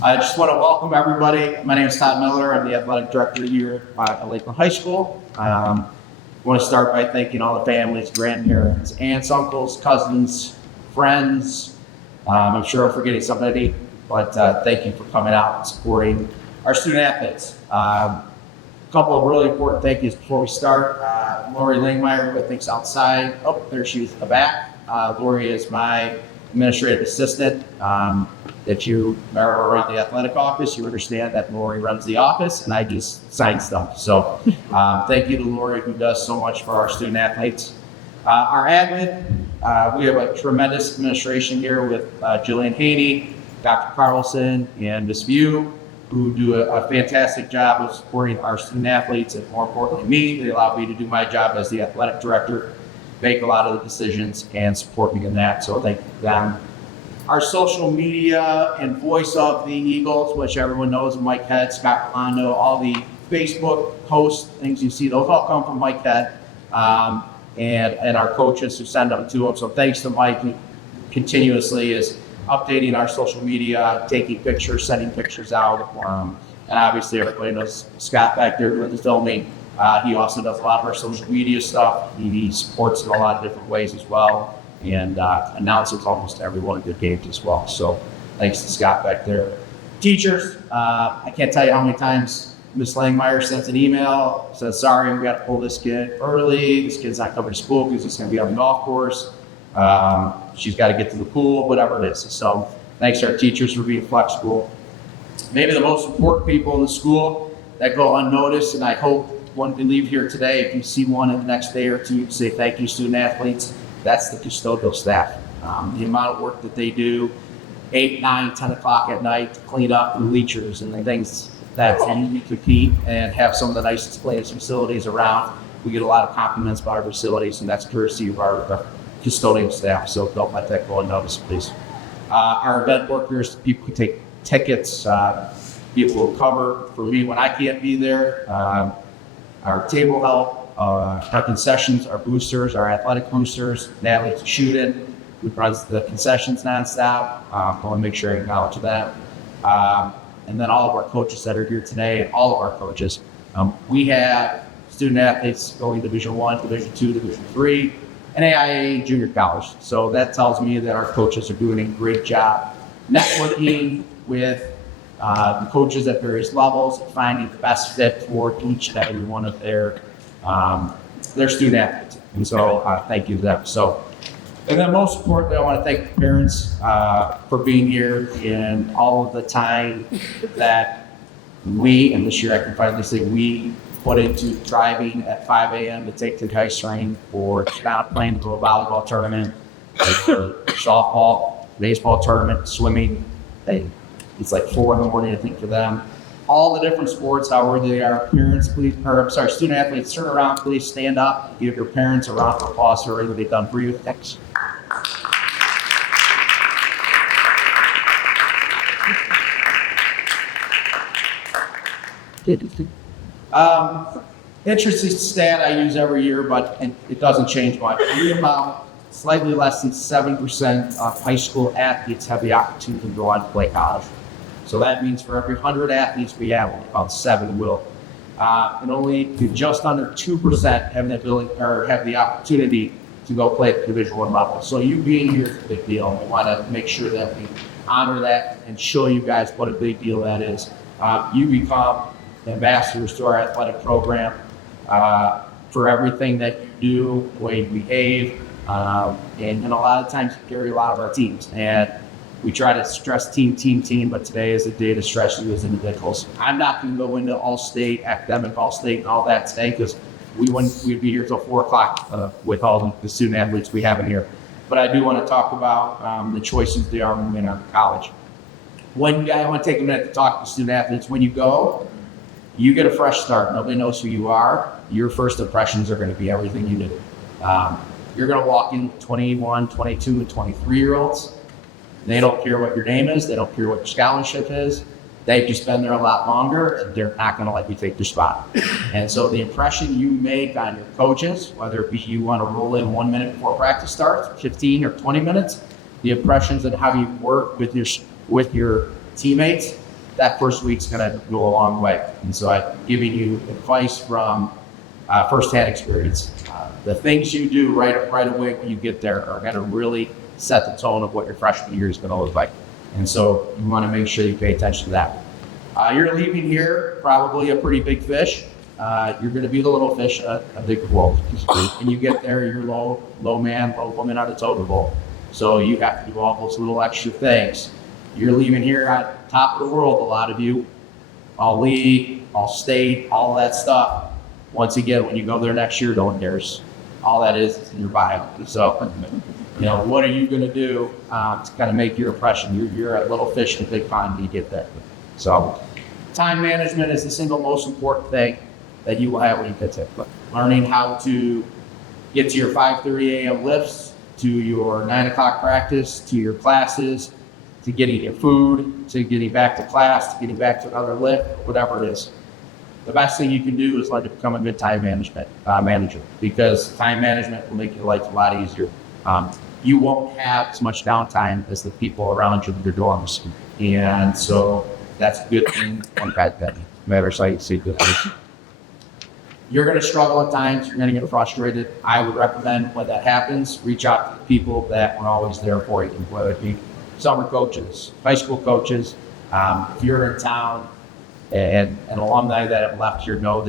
I just want to welcome everybody. My name is Todd Miller. I'm the athletic director here at Lakeland High School. I want to start by thanking all the families, grandparents, aunts, uncles, cousins, friends. I'm sure I'm forgetting somebody, but thank you for coming out and supporting our student athletes. A couple of really important thank yous before we start. Lori Langmeyer, who I think's outside. Oh, there she is in the back. Lori is my administrative assistant. If you are around the athletic office, you understand that Lori runs the office and I just sign stuff. So thank you to Lori, who does so much for our student athletes. Our admin, we have a tremendous administration here with Jillian Haney, Dr. Carlson, and Ms. View, who do a fantastic job of supporting our student athletes, and more importantly me. They allow me to do my job as the athletic director, make a lot of the decisions, and support me in that. So thank you to them. Our social media and voice of the Eagles, which everyone knows, Mike Head, Scott Rolando, all the Facebook posts, things you see, those all come from Mike Head and our coaches who send them to him. So thanks to Mike, who continuously is updating our social media, taking pictures, sending pictures out. And obviously everybody knows Scott back there doing the filming. He also does a lot of our social media stuff. He supports in a lot of different ways as well, and announces almost every one of the games as well. So thanks to Scott back there. Teachers, I can't tell you how many times Ms. Langmeyer sends an email, says, sorry, we got to pull this kid early. This kid's not coming to school because he's going to be on the golf course. She's got to get to the pool, whatever it is. So thanks to our teachers for being flexible. Maybe the most important people in the school that go unnoticed, and I hope when we leave here today, if you see one in the next day or two, say thank you, student athletes. That's the custodial staff. The amount of work that they do, 8, 9, 10 o'clock at night to clean up the bleachers and the things that you compete and have some of the nicest players facilities around. We get a lot of compliments about our facilities, and that's courtesy of our custodial staff. So don't let that go unnoticed, please. Our event workers, people who take tickets, people who cover for me when I can't be there. Our table help, our concessions, our boosters, our athletic boosters, Natalie Shootin, who runs the concessions nonstop. I want to make sure I acknowledge that. And then all of our coaches that are here today, and all of our coaches. We have student athletes going Division I, Division II, Division III, and AIA junior college. So that tells me that our coaches are doing a great job networking with the coaches at various levels, finding the best fit for each and every one of their student athletes. And so thank you to them. So, and then most importantly, I want to thank the parents for being here and all of the time that we, and this year I can finally say we, put into driving at 5 a.m. to take to the ice rink, or not playing to a volleyball tournament, softball, baseball tournament, swimming. It's like 4 in the morning, I think, for them. All the different sports, however they are. Parents, please, student athletes, turn around, please stand up. Give your parents a round of applause for everything they've done for you. Thanks. Interesting stat I use every year, but it doesn't change much. We about slightly less than 7% of high school athletes have the opportunity to go on to play college. So that means for every 100 athletes we have, about 7 will. And only just under 2% have the ability or have the opportunity to go play at the Division I level. So you being here is a big deal. We want to make sure that we honor that and show you guys what a big deal that is. You become ambassadors to our athletic program for everything that you do, the way you behave, and a lot of times you carry a lot of our teams. And we try to stress team, but today is a day to stress you as individuals. I'm not going to go into all-state, academic all-state and all that today, because we'd be here till 4 o'clock with all the student athletes we have in here. But I do want to talk about the choices they are moving on to college. I want to take a minute to talk to student athletes. When you go, you get a fresh start. Nobody knows who you are. Your first impressions are going to be everything you do. You're going to walk in 21, 22, and 23-year-olds. They don't care what your name is. They don't care what your scholarship is. They've just been there a lot longer, and they're not going to let you take their spot. And so the impression you make on your coaches, whether it be you want to roll in 1 minute before practice starts, 15 or 20 minutes, the impressions of how you work with your teammates, that first week's gonna go a long way. And so I'm giving you advice from firsthand experience. The things you do right away when you get there are gonna really set the tone of what your freshman year is gonna look like. And so you wanna make sure you pay attention to that. You're leaving here probably a pretty big fish. You're gonna be the little fish, a big bowl. When you get there, you're low man, low woman on the totem pole. So you have to do all those little extra things. You're leaving here at top of the world, a lot of you, all league, all state, all that stuff. Once again, when you go there next year, no one cares. All that is in your bio. So, you know, what are you gonna do to kind of make your impression? You're a little fish in a big pond when you get there. So, time management is the single most important thing that you will have when you get there. Learning how to get to your 5:30 a.m. lifts, to your 9 o'clock practice, to your classes, to getting your food, to getting back to class, to getting back to another lift, whatever it is. The best thing you can do is learn to become a good time management manager, because time management will make your life a lot easier. You won't have as much downtime as the people around you in your dorms, and so that's a good thing. One bad thing. Matter of see good things. You're going to struggle at times. You're going to get frustrated. I would recommend when that happens, reach out to the people that were always there for you, whether it be summer coaches, high school coaches. If you're in town and an alumni that have left here know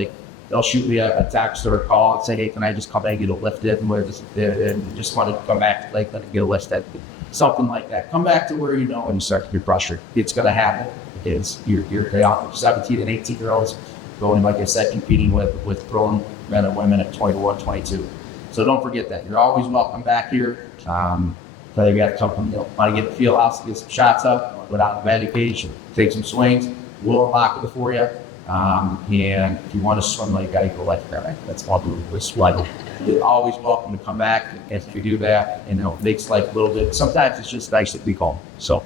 they'll shoot me a text or a call and say, hey, can I just come back and get a lift in? And just want to come back to Lakeland and get a lift in. Something like that. Come back to where you know when you start to get frustrated. It's going to happen. You're 17 and 18-year-olds going, like I said, competing with grown men and women at 21, 22. So don't forget that. You're always welcome back here. So you got something, want to get the field house, get some shots up, without a bad occasion, take some swings. We'll unlock it for you. And if you want to swim, you got to go like that. That's all do with swim. You're always welcome to come back. And if you do that, it makes life a little bit, sometimes it's just nice to be calm. So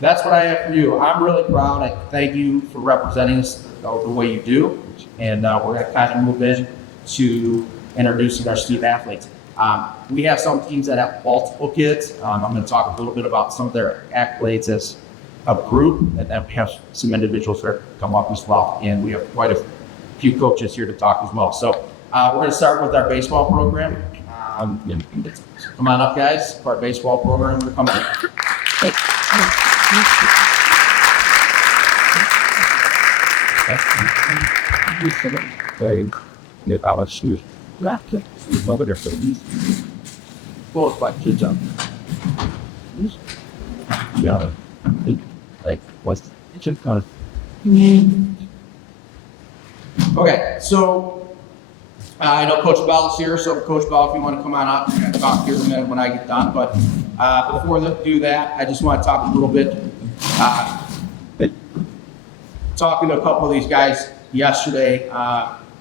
that's what I have for you. I'm really proud. I thank you for representing us the way you do. And we're going to kind of move in to introducing our student athletes. We have some teams that have multiple kids. I'm going to talk a little bit about some of their accolades as a group, and then we have some individuals that come up as well. And we have quite a few coaches here to talk as well. So we're going to start with our baseball program. Come on up, guys, for our baseball program. We're coming up. Okay, so I know Coach Bell is here, so Coach Bell, if you want to come on up, I'm going to talk here in a minute when I get done. But before we do that, I just want to talk a little bit. Talking to a couple of these guys yesterday.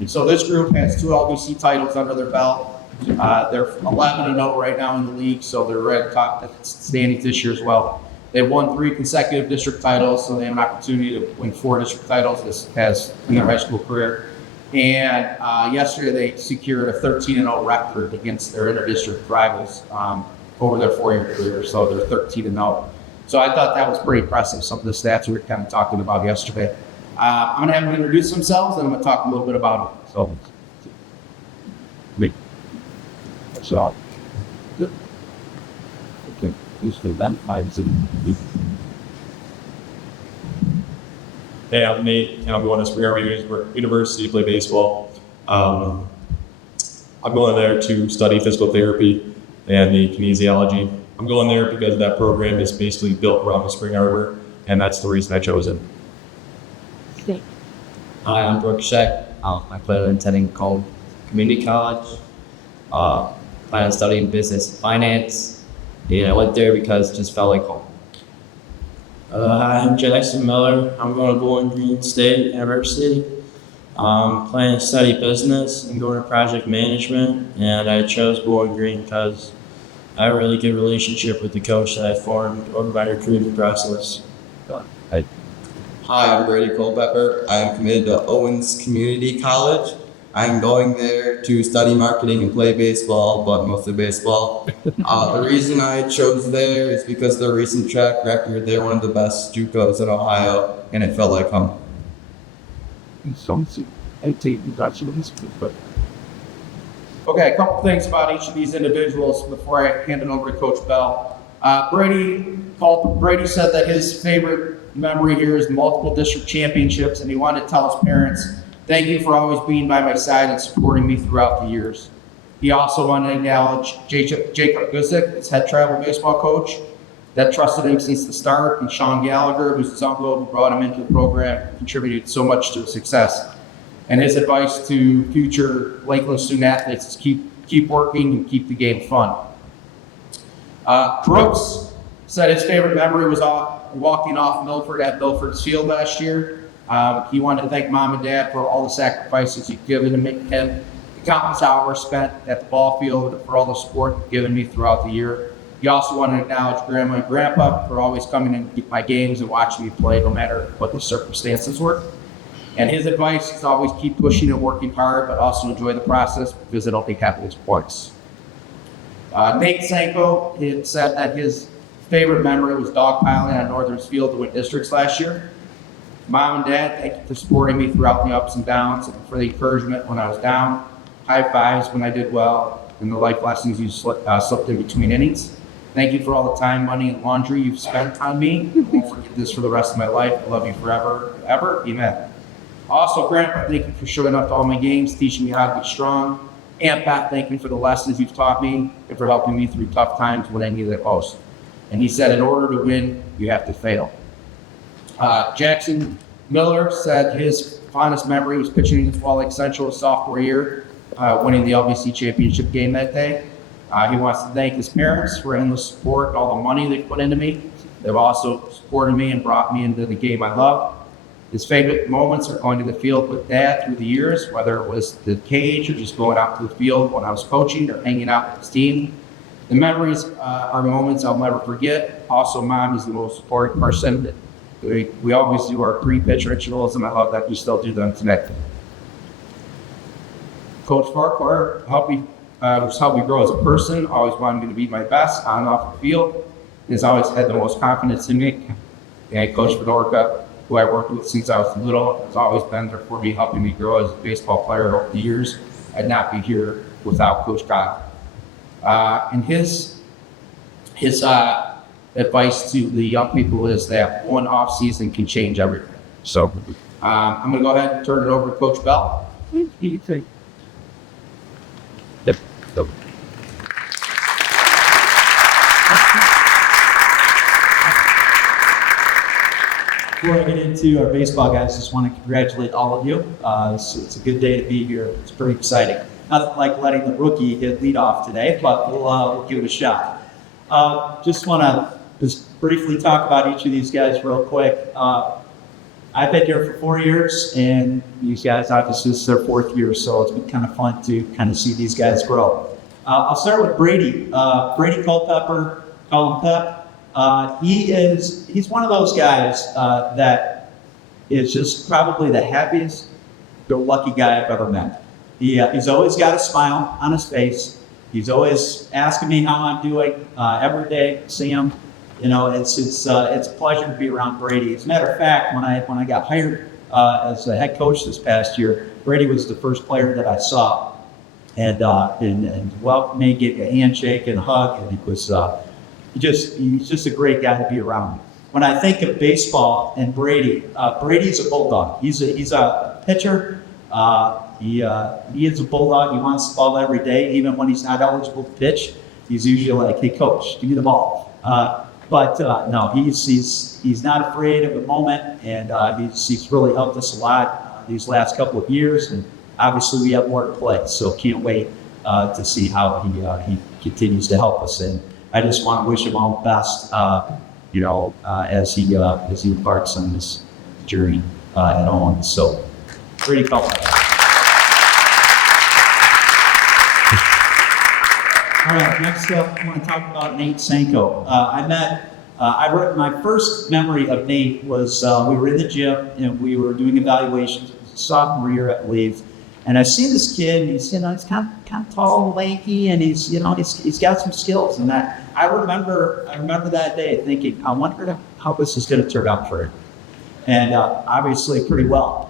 So this group has 2 LBC titles under their belt. They're 11-0 right now in the league, so they're right at top standings this year as well. They've won 3 consecutive district titles, so they have an opportunity to win 4 district titles in their high school career. And yesterday they secured a 13-0 record against their inter-district rivals over their 4-year career, so they're 13-0. So I thought that was pretty impressive, some of the stats we were kind of talking about yesterday. I'm going to have them introduce themselves, and I'm going to talk a little bit about it. So, Hey, I'm Nate, and I'm going to Spring University to play baseball. I'm going there to study physical therapy and the kinesiology. I'm going there because that program is basically built around the Spring Arbor, and that's the reason I chose it. Hi, I'm Brooke Sheck. I plan on attending community college. Plan on studying business and finance. And I went there because it just felt like home. I'm Jackson Miller. I'm going to Bowling Green State University. Planning to study business and going to project management. And I chose Bowling Green because I have a really good relationship with the coach that I formed over my recruiting process. Hi, I'm Brady Culpepper. I am committed to Owens Community College. I'm going there to study marketing and play baseball, but mostly baseball. The reason I chose there is because their recent track record, they're one of the best JUCOs in Ohio, and it felt like home. Okay, a couple things about each of these individuals before I hand it over to Coach Bell. Brady said that his favorite memory here is multiple district championships, and he wanted to tell his parents, thank you for always being by my side and supporting me throughout the years. He also wanted to acknowledge Jacob Gusick, his head travel baseball coach, that trusted him since the start, and Sean Gallagher, who's his uncle, who brought him into the program, contributed so much to his success. And his advice to future Lakeland student athletes is keep working and keep the game fun. Brooks said his favorite memory was walking off Milford at Milford's Field last year. He wanted to thank Mom and Dad for all the sacrifices you've given to make him, the countless hours spent at the ball field, for all the support you've given me throughout the year. He also wanted to acknowledge Grandma and Grandpa for always coming in to my games and watching me play no matter what the circumstances were. And his advice is always keep pushing and working hard, but also enjoy the process because it'll be happiness points. Nate Sanko had said that his favorite memory was dogpiling on Northern's Field to win districts last year. Mom and Dad, thank you for supporting me throughout the ups and downs and for the encouragement when I was down, high fives when I did well, and the life lessons you slipped in between innings. Thank you for all the time, money, and laundry you've spent on me. I won't forget this for the rest of my life. I love you forever, ever. Amen. Also, Grandpa, thank you for showing up to all my games, teaching me how to be strong. Aunt Pat, thank you for the lessons you've taught me and for helping me through tough times when I needed it most. And he said, in order to win, you have to fail. Jackson Miller said his fondest memory was pitching against Wall Lake Central his sophomore year, winning the LBC championship game that day. He wants to thank his parents for endless support and all the money they put into me. They've also supported me and brought me into the game I love. His favorite moments are going to the field with Dad through the years, whether it was the cage or just going out to the field when I was coaching or hanging out with his team. The memories are moments I'll never forget. Also, Mom is the most supportive person. We always do our pre-pitch rituals, and I love that we still do them today. Coach Farquhar helped me grow as a person, always wanted me to be my best on and off the field. He's always had the most confidence in me. And Coach Fedorka, who I worked with since I was little, has always been there for me, helping me grow as a baseball player over the years. I'd not be here without Coach Kyle. And his advice to the young people is that one off season can change everything. So I'm going to go ahead and turn it over to Coach Bell. Before I get into our baseball, guys, just want to congratulate all of you. It's a good day to be here. It's pretty exciting. Not like letting the rookie hit leadoff today, but we'll give it a shot. Just want to briefly talk about each of these guys real quick. I've been here for 4 years, and these guys, obviously, this is their 4th year, so it's been kind of fun to kind of see these guys grow. I'll start with Brady. Brady Culpepper, call him Pep. He's one of those guys that is just probably the happiest, the lucky guy I've ever met. He's always got a smile on his face. He's always asking me how I'm doing every day. See him, it's a pleasure to be around Brady. As a matter of fact, when I got hired as a head coach this past year, Brady was the first player that I saw, and welcomed me, gave me a handshake and a hug, and it was. He's just a great guy to be around. When I think of baseball and Brady, Brady's a bulldog. He's a pitcher. He is a bulldog. He wants the ball every day, even when he's not eligible to pitch. He's usually like, "Hey, coach, give me the ball." No, he's not afraid of the moment, and he's really helped us a lot these last couple of years. And obviously, we have more to play, so can't wait to see how he continues to help us. And I just want to wish him all the best, as he embarks on this journey at Owens. So, pretty cool. All right, next up, I want to talk about Nate Sanko. My first memory of Nate was we were in the gym and we were doing evaluations. It was his sophomore year, I believe. And I've seen this kid, he's he's kind of tall and lanky, and he's got some skills. And I remember that day thinking, I wonder how this is going to turn out for him. And obviously pretty well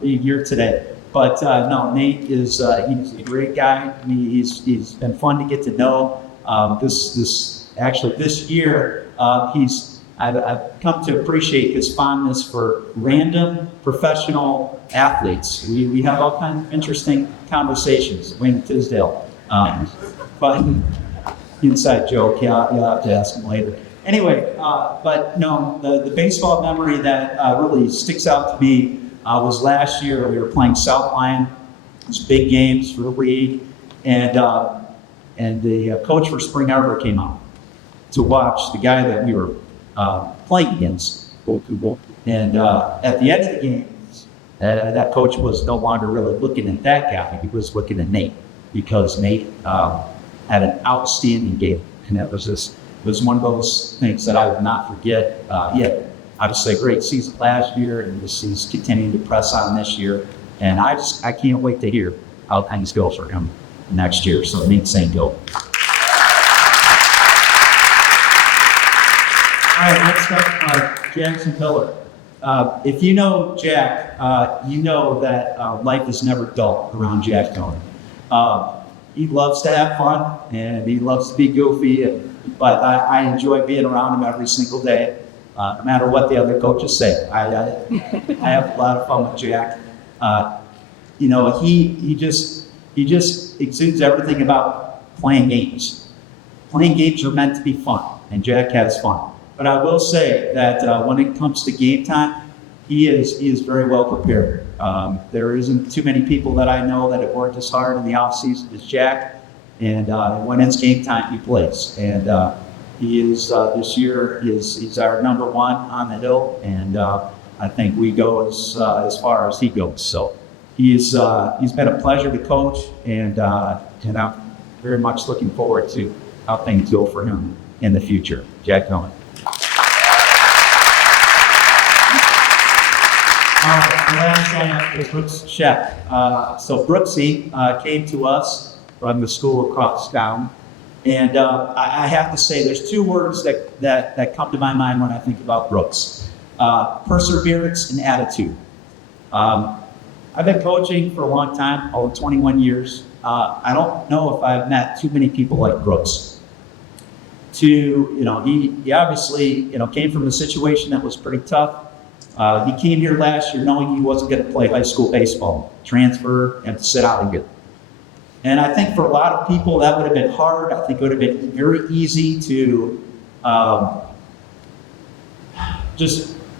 being here today. But no, Nate is he's a great guy. He's been fun to get to know. This year I've come to appreciate his fondness for random professional athletes. We have all kinds of interesting conversations. Wayne Tisdale, but inside joke. You'll have to ask him later. Anyway, but no, the baseball memory that really sticks out to me was last year. We were playing South Lyon. It was big games for the league, and the coach for Spring Arbor came out to watch the guy that we were playing against. And at the end of the game, that coach was no longer really looking at that guy. He was looking at Nate, because Nate had an outstanding game, and it was one of those things that I would not forget. He had obviously a great season last year, and he's continuing to press on this year. And I can't wait to hear how things go for him next year. So Nate, same deal. All right, next up, Jackson Miller. If you know Jack, you know that life is never dull around Jack Miller. He loves to have fun, and he loves to be goofy, but I enjoy being around him every single day, no matter what the other coaches say. I have a lot of fun with Jack. He just exudes everything about playing games. Playing games are meant to be fun, and Jack has fun. But I will say that when it comes to game time, he is very well prepared. There isn't too many people that I know that have worked as hard in the off season as Jack. And when it's game time, he plays. And he is this year he's our number one on the hill, and I think we go as far as he goes. So he's been a pleasure to coach, and I'm very much looking forward to how things go for him in the future. Jack Cohen. The last sign is Brooks Sheck. So Brooksy came to us from the school across town, and I have to say there's two words that come to my mind when I think about Brooks: perseverance and attitude. I've been coaching for a long time, over 21 years. I don't know if I've met too many people like Brooks. He obviously came from a situation that was pretty tough. He came here last year knowing he wasn't going to play high school baseball, transfer, and sit out here. And I think for a lot of people that would have been hard. I think it would have been very easy to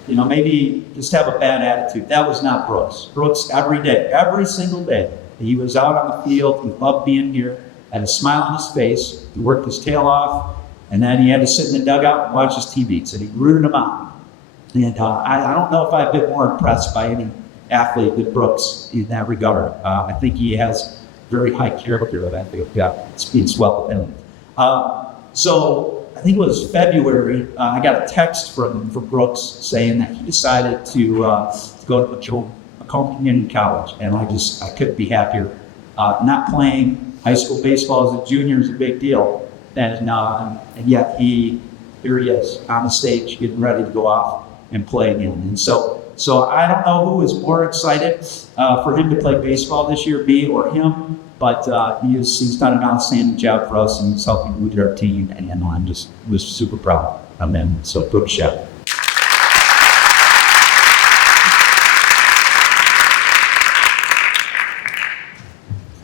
maybe just have a bad attitude. That was not Brooks. Brooks, every day, every single day, he was out on the field. He loved being here, had a smile on his face. He worked his tail off, and then he had to sit in the dugout and watch his teammates, and he rooted them out. And I don't know if I've been more impressed by any athlete than Brooks in that regard. I think he has very high character of athlete. Yeah, it speaks well of him. So I think it was February. I got a text from Brooks saying that he decided to go to Macomb Community College, and I couldn't be happier. Not playing high school baseball as a junior is a big deal, and yet here he is on the stage getting ready to go off and play again. And so I don't know who is more excited for him to play baseball this year, me or him, but he's done an outstanding job for us, and he's helping lead our team, and I'm was super proud of him. So good job.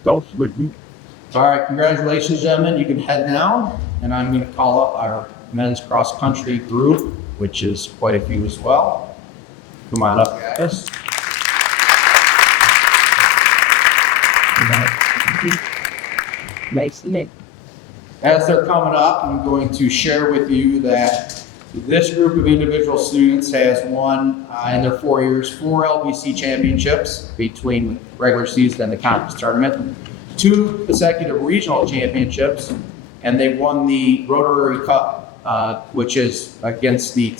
All right, congratulations, gentlemen. You can head now, and I'm going to call up our men's cross country group, which is quite a few as well. Come on up, guys. As they're coming up, I'm going to share with you that this group of individual students has won in their 4 years 4 LBC championships between regular season and the conference tournament, 2 consecutive regional championships, and they won the Rotary Cup, which is against the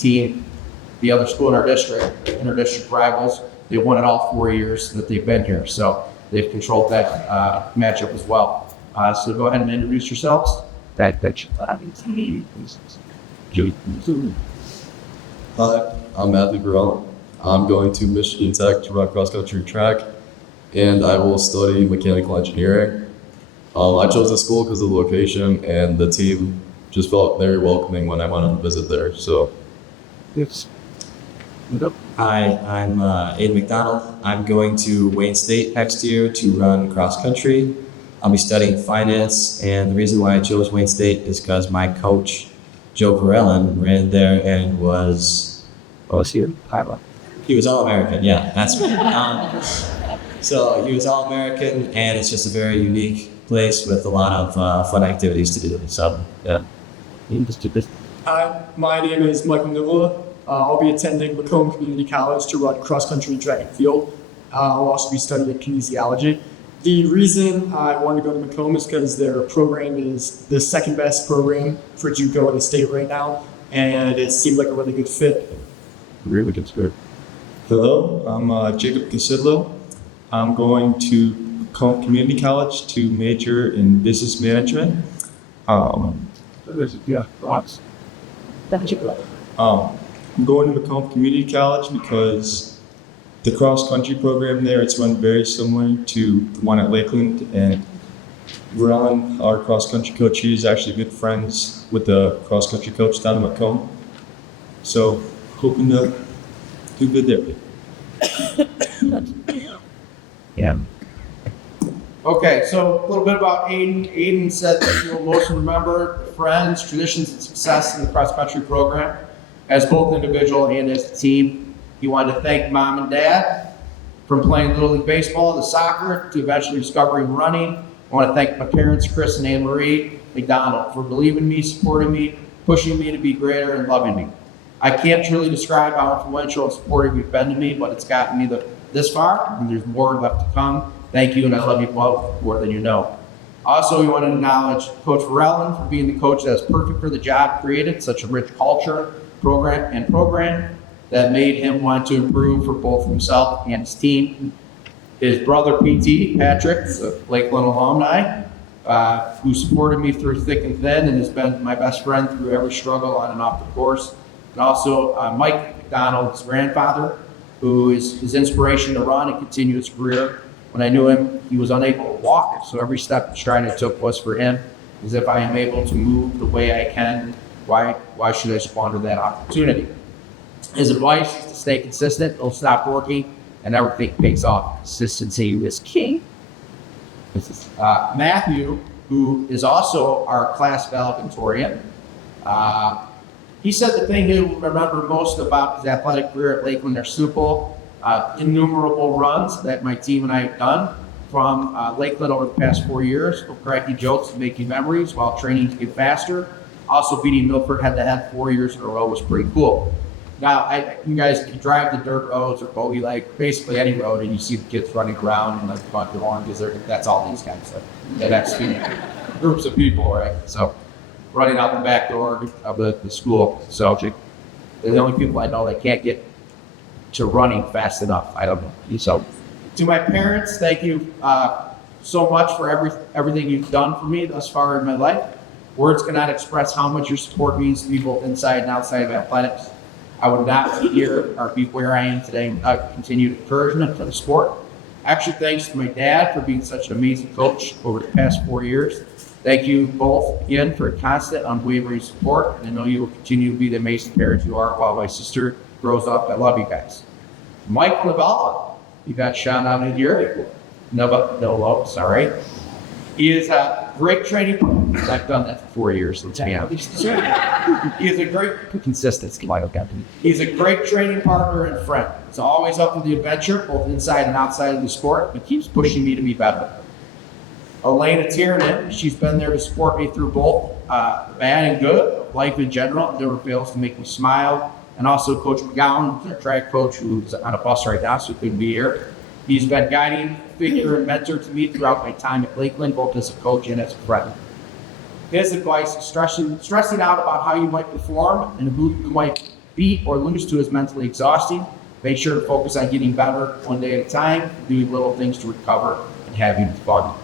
other school in our district, inter-district rivals. They won it all 4 years that they've been here. So they've controlled that matchup as well. So go ahead and introduce yourselves. Hi, I'm Matthew Burrell. I'm going to Michigan Tech to run cross-country track, and I will study mechanical engineering. I chose this school because of the location, and the team just felt very welcoming when I went on a visit there. So, Hi, I'm Aiden McDonald. I'm going to Wayne State next year to run cross country. I'll be studying finance, and the reason why I chose Wayne State is because my coach, Joe Varellen, ran there and was he was All-American. Yeah, that's right. So he was All-American, and it's just a very unique place with a lot of fun activities to do. So yeah. Hi, my name is Michael Nivula. I'll be attending Macomb Community College to run cross-country and track and field. I'll also be studying kinesiology. The reason I wanted to go to Macomb is because their program is the second best program for JUCO in the state right now, and it seemed like a really good fit. really good spirit. Hello, I'm Jacob Casidlo. I'm going to Macomb Community College to major in business management. I'm going to Macomb Community College because the cross-country program there, it's run very similar to the one at Lakeland, and Ron, our cross-country coach, he's actually good friends with the cross-country coach down at Macomb. So, hoping to do good there. Okay, so a little bit about Aiden. Aiden said that you'll most remember friends, traditions, and success in the cross-country program. As both individual and as a team, he wanted to thank mom and dad from playing Little League Baseball to soccer to eventually discovering running. I want to thank my parents, Chris and Anne Marie McDonald, for believing in me, supporting me, pushing me to be greater, and loving me. I can't truly describe how influential and supportive you've been to me, but it's gotten me this far, and there's more left to come. Thank you, and I love you both more than you know. Also, we want to acknowledge Coach Varellen for being the coach that is perfect for the job, created such a rich culture, program that made him want to improve for both himself and his team. His brother, PT, Patrick, the Lakeland alumni, who supported me through thick and thin and has been my best friend through every struggle on and off the course. And also Mike McDonald's grandfather, who is his inspiration to run and continue his career. When I knew him, he was unable to walk, so every step and stride I took was for him. As if I am able to move the way I can, why should I squander that opportunity? His advice is to stay consistent, don't stop working, and everything pays off. Consistency is key. Matthew, who is also our class valedictorian, he said the thing he'll remember most about his athletic career at Lakeland are simple, innumerable runs that my team and I have done from Lakeland over the past 4 years, cracking jokes and making memories while training to get faster. Also beating Milford head-to-head 4 years in a row was pretty cool. Now, you guys can drive the dirt roads or bogey, like basically any road, and you see the kids running around and like buck their horn because that's all these guys. That actually groups of people, right? So running out the back door of the school. So they're the only people I know that can't get to running fast enough. I don't know. So to my parents, thank you so much for everything you've done for me thus far in my life. Words cannot express how much your support means to me both inside and outside of athletics. I would not be here or be where I am today without continued encouragement for the sport. Actually, thanks to my dad for being such an amazing coach over the past 4 years. Thank you both again for a constant, unwavering support, and I know you will continue to be the amazing parents you are while my sister grows up. I love you guys. Mike Lavalla, you got shot out in here. No, sorry. He is a great training partner. I've done that for 4 years, let's be honest. He is a great consistency. He's a great training partner and friend. He's always up for the adventure, both inside and outside of the sport, but keeps pushing me to be better. Elena Tiernan, she's been there to support me through both bad and good, life in general, never fails to make me smile. And also Coach McGowan, our track coach, who's on a bus right now, so he couldn't be here. He's been guiding figure and mentor to me throughout my time at Lakeland, both as a coach and as a friend. His advice is stressing out about how you might perform and who you might beat or lose to is mentally exhausting. Make sure to focus on getting better one day at a time, doing little things to recover and having fun.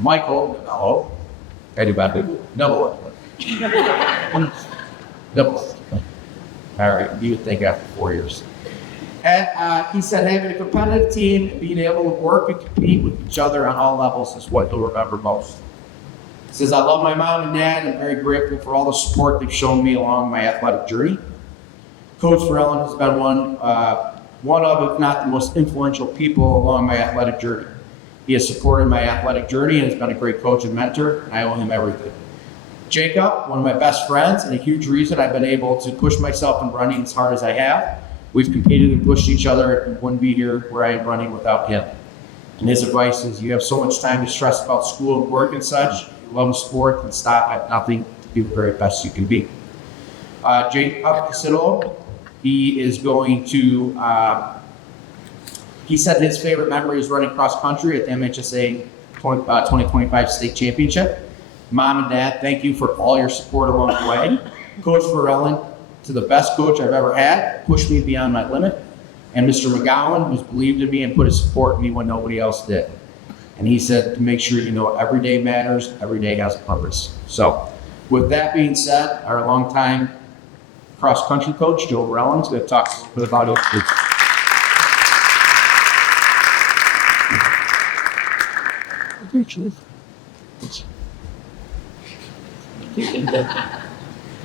Michael, hello. Anybody? No. Double. All right, you would think after 4 years. And he said having a competitive team, being able to work and compete with each other on all levels is what he'll remember most. He says, I love my mom and dad and I'm very grateful for all the support they've shown me along my athletic journey. Coach Farrellin has been one of, if not the most influential people along my athletic journey. He has supported my athletic journey and has been a great coach and mentor, and I owe him everything. Jacob, one of my best friends and a huge reason I've been able to push myself in running as hard as I have. We've competed and pushed each other and wouldn't be here where I am running without him. And his advice is, you have so much time to stress about school and work and such, you love sport and stop at nothing to do the very best you can be. Jacob Casillo, he is going to, he said his favorite memory is running cross country at the MHSA 2025 state championship. Mom and Dad, thank you for all your support along the way. Coach Farrellin, to the best coach I've ever had, pushed me beyond my limit. And Mr. McGowan, who's believed in me and put his support in me when nobody else did. And he said to make sure you know every day matters, every day has a purpose. So with that being said, our longtime cross-country coach, Joe Farrellin, is going to talk a bit about it.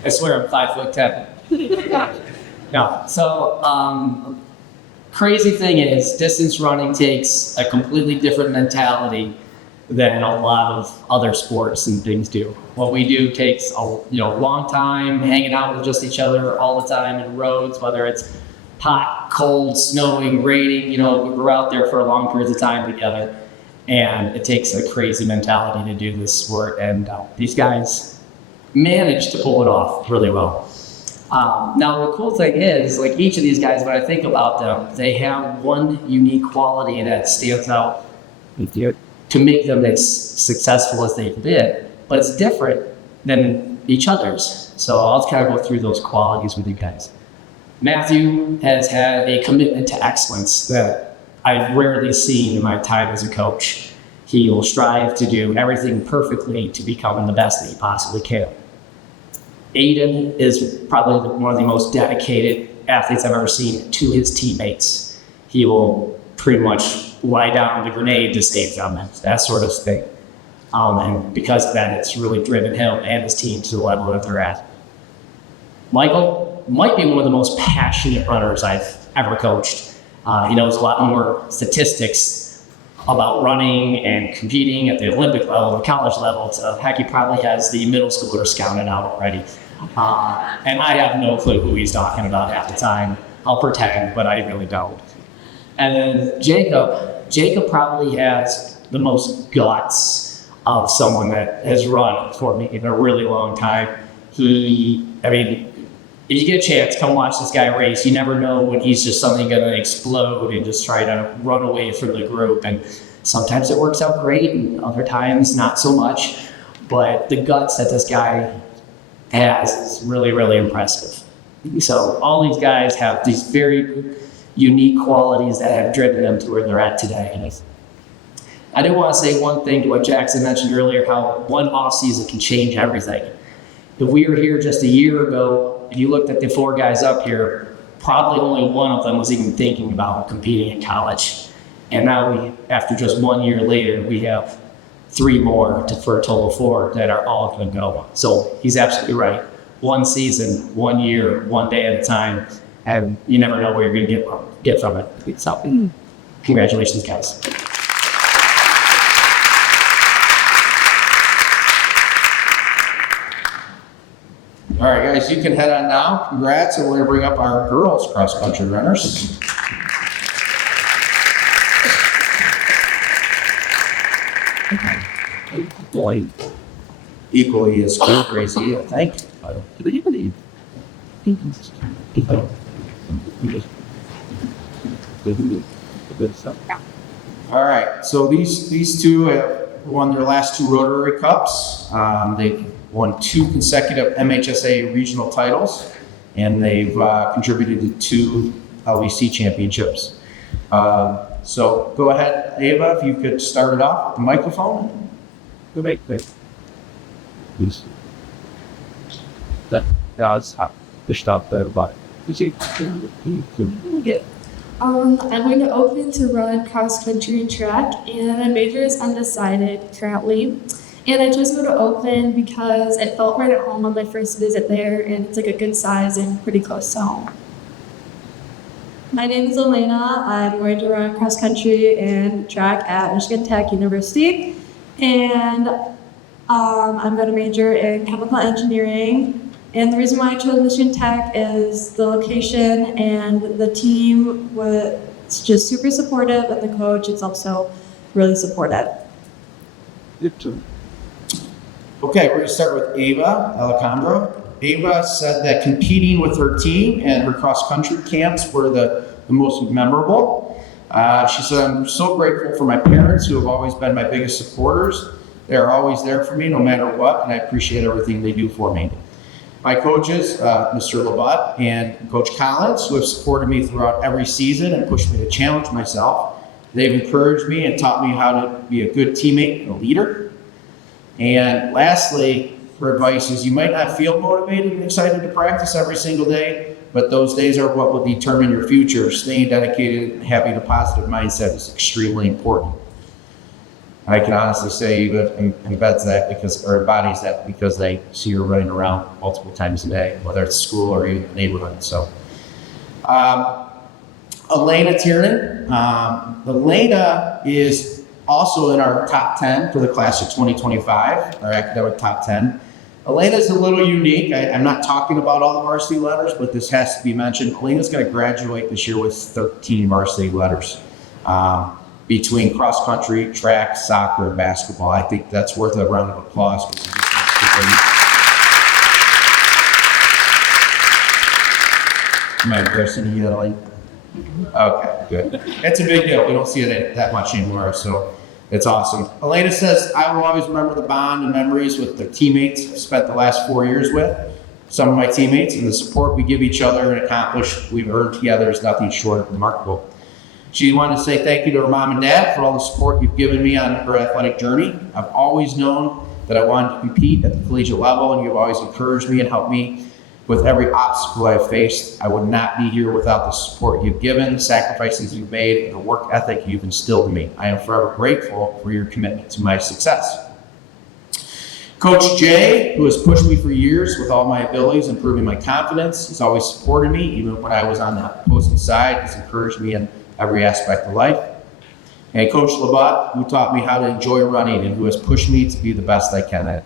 I swear I'm 5'10". No. So, crazy thing is, distance running takes a completely different mentality than a lot of other sports and things do. What we do takes a long time, hanging out with just each other all the time in roads, whether it's hot, cold, snowing, raining. We're out there for a long period of time together, and it takes a crazy mentality to do this sport. And these guys managed to pull it off really well. Now, the cool thing is, like each of these guys, when I think about them, they have one unique quality that stands out to make them as successful as they've been, but it's different than each other's. So I'll kind of go through those qualities with you guys. Matthew has had a commitment to excellence that I've rarely seen in my time as a coach. He will strive to do everything perfectly to become the best that he possibly can. Aiden is probably one of the most dedicated athletes I've ever seen to his teammates. He will pretty much lie down the grenade to save them, that sort of thing. And because of that, it's really driven him and his team to the level that they're at. Michael might be one of the most passionate runners I've ever coached. He knows a lot more statistics about running and competing at the Olympic level, the college level. Heck, he probably has the middle schoolers scouted out already. And I have no clue who he's talking about half the time. I'll pretend, but I really don't. And then Jacob probably has the most guts of someone that has run for me in a really long time. If you get a chance, come watch this guy race. You never know when he's just suddenly going to explode and just try to run away from the group. And sometimes it works out great, and other times not so much. But the guts that this guy has is really, really impressive. So all these guys have these very unique qualities that have driven them to where they're at today. I do want to say one thing to what Jackson mentioned earlier, how one off season can change everything. If we were here just a year ago, and you looked at the four guys up here, probably only one of them was even thinking about competing in college. And now after just 1 year later, we have 3 more for a total of 4 that are all going to go. So he's absolutely right. 1 season, 1 year, 1 day at a time, and you never know where you're going to get from it. So congratulations, guys. All right, guys, you can head on now. Congrats, and we're going to bring up our girls cross-country runners. Equally as good, Gracie, I think. All right, so these two have won their last 2 Rotary Cups. They've won 2 consecutive MHSA regional titles, and they've contributed to 2 LVC championships. So go ahead, Ava, if you could start it off with the microphone. Go back. I'm going to open to run cross country and track, and my major is undecided currently. And I chose to go to Oakland because it felt right at home on my first visit there, and it's like a good size and pretty close to home. My name is Elena. I'm going to run cross country and track at Michigan Tech University, and I'm going to major in chemical engineering. And the reason why I chose Michigan Tech is the location, and the team was just super supportive, and the coach is also really supportive. Okay, we're going to start with Ava Alejandro. Ava said that competing with her team and her cross-country camps were the most memorable. She said, I'm so grateful for my parents who have always been my biggest supporters. They're always there for me no matter what, and I appreciate everything they do for me. My coaches, Mr. Labat and Coach Collins, who have supported me throughout every season and pushed me to challenge myself. They've encouraged me and taught me how to be a good teammate and a leader. And lastly, her advice is you might not feel motivated and excited to practice every single day, but those days are what will determine your future. Staying dedicated and having a positive mindset is extremely important. I can honestly say Eva embodies that because they see her running around multiple times a day, whether it's school or even the neighborhood. So, Elena Tiernan. Elena is also in our top 10 for the class of 2025, our academic top 10. Elena's a little unique. I'm not talking about all the varsity letters, but this has to be mentioned. Elena's going to graduate this year with 13 varsity letters. Between cross country, track, soccer, and basketball. I think that's worth a round of applause. Am I embarrassing you, Elaine? Okay, good. It's a big deal. We don't see it that much anymore, so it's awesome. Elena says, I will always remember the bond and memories with the teammates I've spent the last 4 years with. Some of my teammates and the support we give each other and accomplish we've earned together is nothing short of remarkable. She wanted to say thank you to her mom and dad for all the support you've given me on her athletic journey. I've always known that I wanted to compete at the collegiate level, and you've always encouraged me and helped me with every obstacle I've faced. I would not be here without the support you've given, the sacrifices you've made, and the work ethic you've instilled in me. I am forever grateful for your commitment to my success. Coach Jay, who has pushed me for years with all my abilities, improving my confidence, he's always supported me, even when I was on the opposing side. He's encouraged me in every aspect of life. And Coach Labat, who taught me how to enjoy running and who has pushed me to be the best I can at it.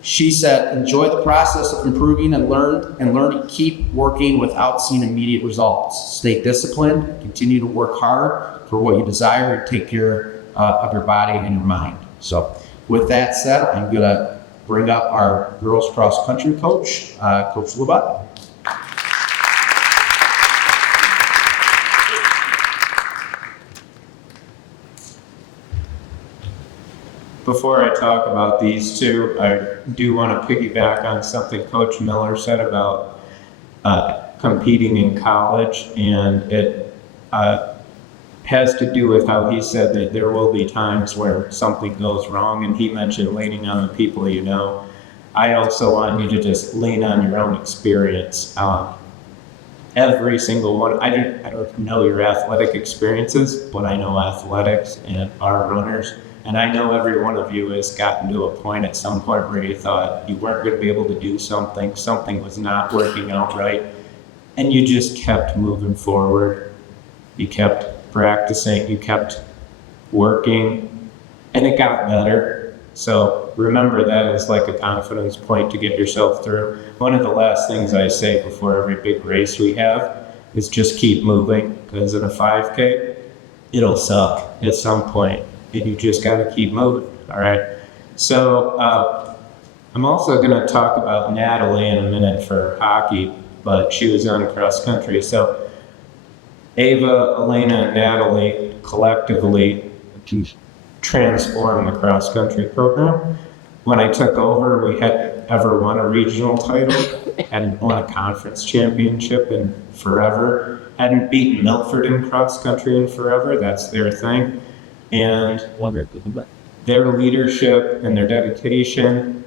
She said, enjoy the process of improving and learn to keep working without seeing immediate results. Stay disciplined, continue to work hard for what you desire, and take care of your body and your mind. So with that said, I'm gonna bring up our girls cross country coach, Coach Labat. Before I talk about these two, I do want to piggyback on something Coach Miller said about competing in college, and it has to do with how he said that there will be times where something goes wrong, and he mentioned leaning on the people you know. I also want you to just lean on your own experience. Every single one, I don't know your athletic experiences, but I know athletics and our runners. And I know every one of you has gotten to a point at some point where you thought you weren't going to be able to do something was not working out right, and you just kept moving forward. You kept practicing, you kept working, and it got better. So remember that as like a confidence point to get yourself through. One of the last things I say before every big race we have is just keep moving, because in a 5K, it'll suck at some point. And you just got to keep moving, all right? So I'm also going to talk about Natalie in a minute for hockey, but she was on cross country. So Ava, Elena, and Natalie collectively transformed the cross country program. When I took over, we had ever won a regional title, hadn't won a conference championship in forever, hadn't beaten Milford in cross country in forever. That's their thing. And their leadership and their dedication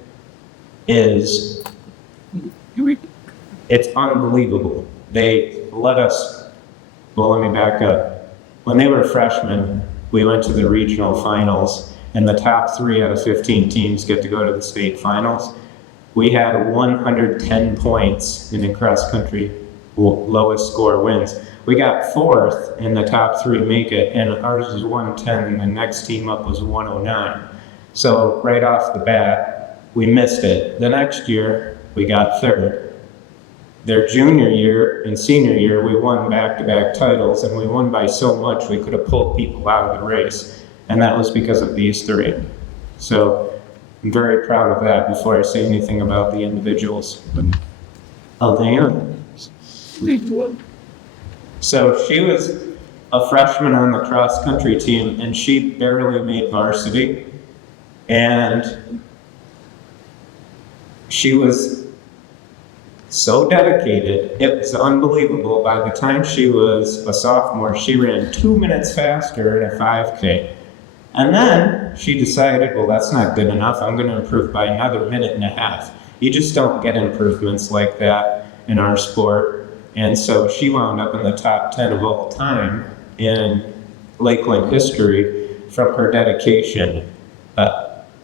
is, it's unbelievable. They let us, well, let me back up. When they were freshmen, we went to the regional finals, and the top 3 out of 15 teams get to go to the state finals. We had 110 points in the cross country, lowest score wins. We got 4th, and the top 3 make it, and ours was 110, and the next team up was 109. So right off the bat, we missed it. The next year, we got 3rd. Their junior year and senior year, we won back-to-back titles, and we won by so much we could have pulled people out of the race. And that was because of these 3. So I'm very proud of that before I say anything about the individuals. Alana. So she was a freshman on the cross-country team, and she barely made varsity. And she was so dedicated, it was unbelievable. By the time she was a sophomore, she ran 2 minutes faster in a 5K. And then she decided, well, that's not good enough. I'm going to improve by another 1.5 minutes. You just don't get improvements like that in our sport. And so she wound up in the top 10 of all time in Lakeland history from her dedication.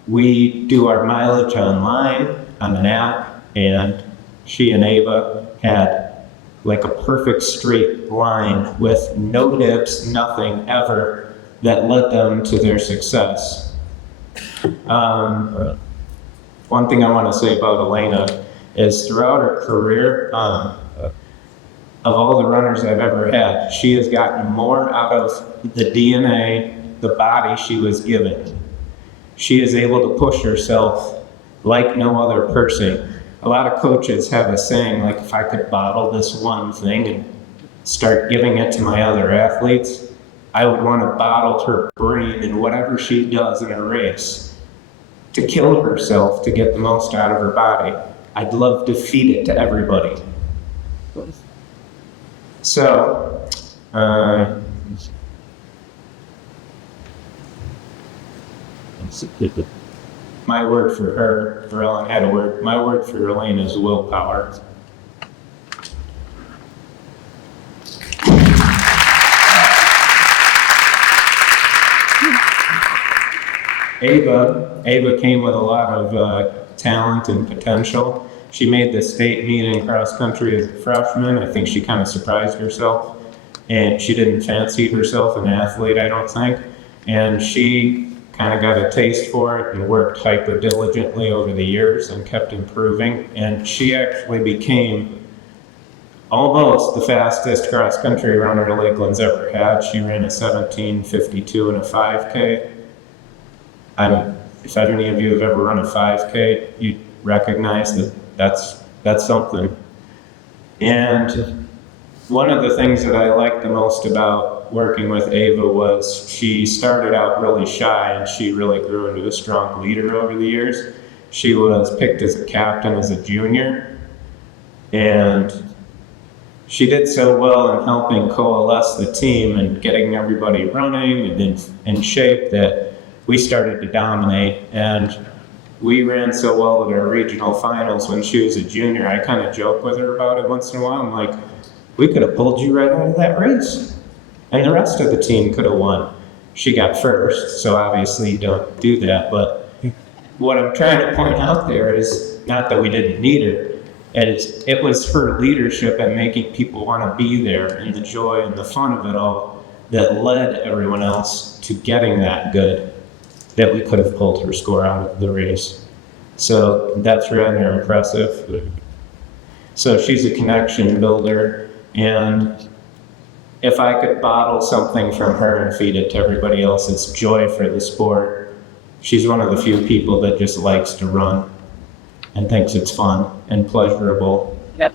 We do our mileage online on an app, and she and Ava had like a perfect straight line with no dips, nothing ever, that led them to their success. One thing I want to say about Elena is throughout her career, of all the runners I've ever had, she has gotten more out of the DNA, the body she was given. She is able to push herself like no other person. A lot of coaches have a saying, like, if I could bottle this one thing and start giving it to my other athletes, I would want to bottle her brain in whatever she does in a race to kill herself to get the most out of her body. I'd love to feed it to everybody. So, my word for her, for Ellen had a word, my word for Elaine is willpower. Ava came with a lot of talent and potential. She made the state meet in cross country as a freshman. I think she kind of surprised herself, and she didn't fancy herself an athlete, I don't think. And she kind of got a taste for it and worked hyper diligently over the years and kept improving. And she actually became almost the fastest cross country runner Lakeland's ever had. She ran a 17:52 in a 5K. If any of you have ever run a 5K, you recognize that that's something. And one of the things that I liked the most about working with Ava was she started out really shy, and she really grew into a strong leader over the years. She was picked as a captain as a junior, and she did so well in helping coalesce the team and getting everybody running and in shape that we started to dominate. And we ran so well at our regional finals when she was a junior. I kind of joke with her about it once in a while. I'm like, we could have pulled you right out of that race, and the rest of the team could have won. She got first, so obviously you don't do that. But what I'm trying to point out there is not that we didn't need her. It was her leadership and making people want to be there, and the joy and the fun of it all that led everyone else to getting that good, that we could have pulled her score out of the race. So that's rather impressive. So she's a connection builder, and if I could bottle something from her and feed it to everybody else, it's joy for the sport. She's one of the few people that just likes to run and thinks it's fun and pleasurable. Yep.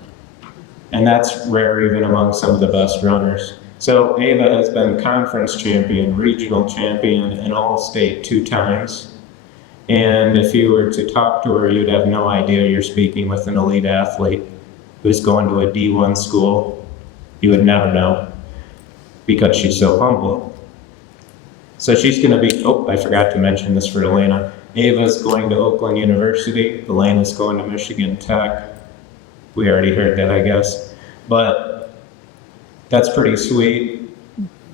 And that's rare even among some of the best runners. So Ava has been conference champion, regional champion, and all-state 2 times. And if you were to talk to her, you'd have no idea you're speaking with an elite athlete who's going to a D1 school. You would never know because she's so humble. So she's going to be, oh, I forgot to mention this for Elena. Ava's going to Oakland University. Elena's going to Michigan Tech. We already heard that, I guess. But that's pretty sweet,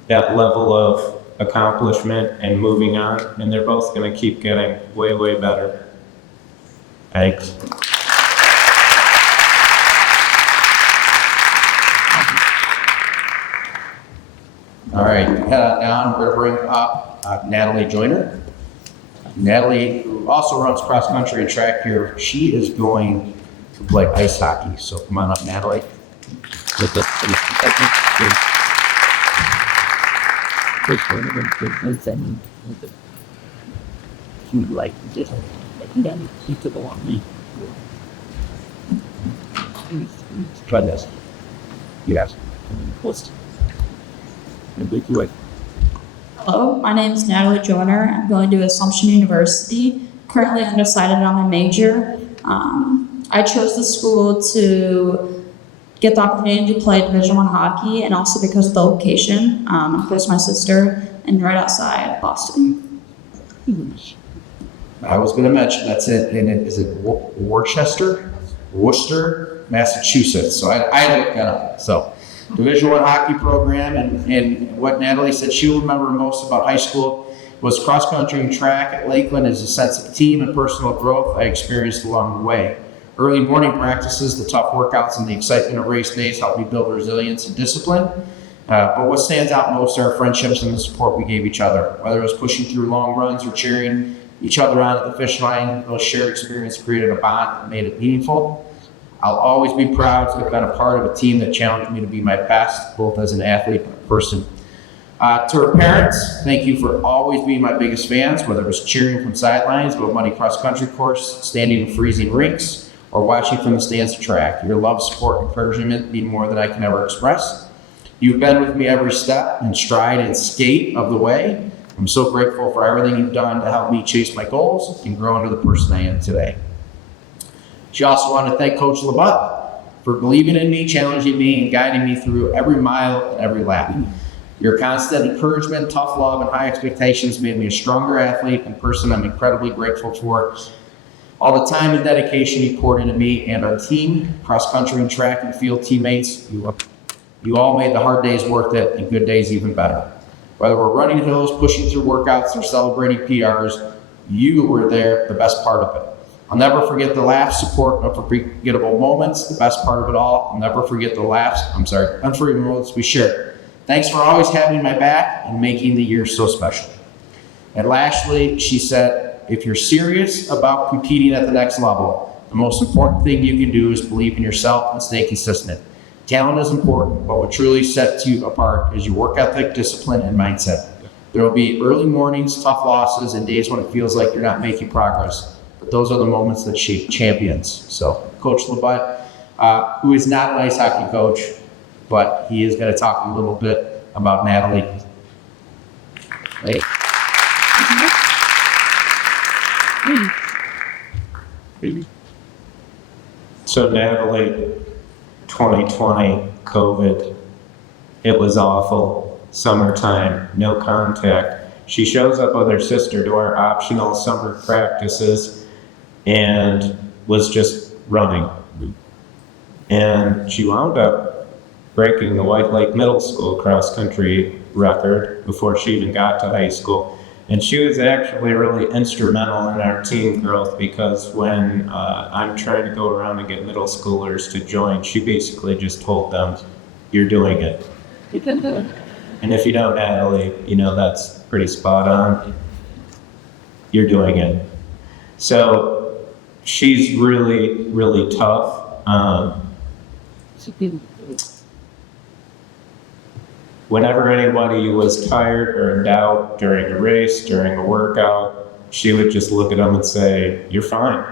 that level of accomplishment and moving on. And they're both going to keep getting way, way better. Thanks. All right, head on down. We're going to bring up Natalie Joyner. Natalie, who also runs cross country and track here, she is going to play ice hockey. So come on up, Natalie. Try this. Yes. Hello, my name is Natalie Joyner. I'm going to Assumption University, currently undecided on my major. I chose the school to get the opportunity to play Division I hockey and also because of the location. I'm close to my sister and right outside Boston. I was going to mention that's it. And is it Worcester, Massachusetts? So I looked that up. So Division I hockey program, and what Natalie said she'll remember most about high school was cross country and track at Lakeland is a sense of team and personal growth I experienced along the way. Early morning practices, the tough workouts, and the excitement of race days helped me build resilience and discipline. But what stands out most are our friendships and the support we gave each other. Whether it was pushing through long runs or cheering each other on at the finish line, those shared experiences created a bond that made it meaningful. I'll always be proud to have been a part of a team that challenged me to be my best, both as an athlete and a person. To our parents, thank you for always being my biggest fans, whether it was cheering from sidelines, about muddy cross-country course, standing in freezing rinks, or watching from the stands to track. Your love, support, and encouragement mean more than I can ever express. You've been with me every step and stride and skate of the way. I'm so grateful for everything you've done to help me chase my goals and grow into the person I am today. She also wanted to thank Coach LeBut for believing in me, challenging me, and guiding me through every mile and every lap. Your constant encouragement, tough love, and high expectations made me a stronger athlete and person I'm incredibly grateful for. All the time and dedication you poured into me and our team, cross country and track and field teammates, you all made the hard days worth it and good days even better. Whether we're running hills, pushing through workouts, or celebrating PRs, you were there, the best part of it. I'll never forget the laughs, support, and unforgettable moments. The best part of it all, I'll never forget the unforgettable moments we shared. Thanks for always having my back and making the year so special. And lastly, she said, if you're serious about competing at the next level, the most important thing you can do is believe in yourself and stay consistent. Talent is important, but what truly sets you apart is your work ethic, discipline, and mindset. There will be early mornings, tough losses, and days when it feels like you're not making progress. But those are the moments that shape champions. So Coach LeBut, who is not an ice hockey coach, but he is going to talk a little bit about Natalie. Hey. So Natalie, 2020, COVID, it was awful. Summertime, no contact. She shows up with her sister to our optional summer practices and was just running. And she wound up breaking the White Lake Middle School cross-country record before she even got to high school. And she was actually really instrumental in our team growth because when I'm trying to go around and get middle schoolers to join, she basically just told them, you're doing it. And if you know Natalie, you know that's pretty spot on. You're doing it. So she's really, really tough. Whenever anybody was tired or in doubt during a race, during a workout, she would just look at them and say, you're fine.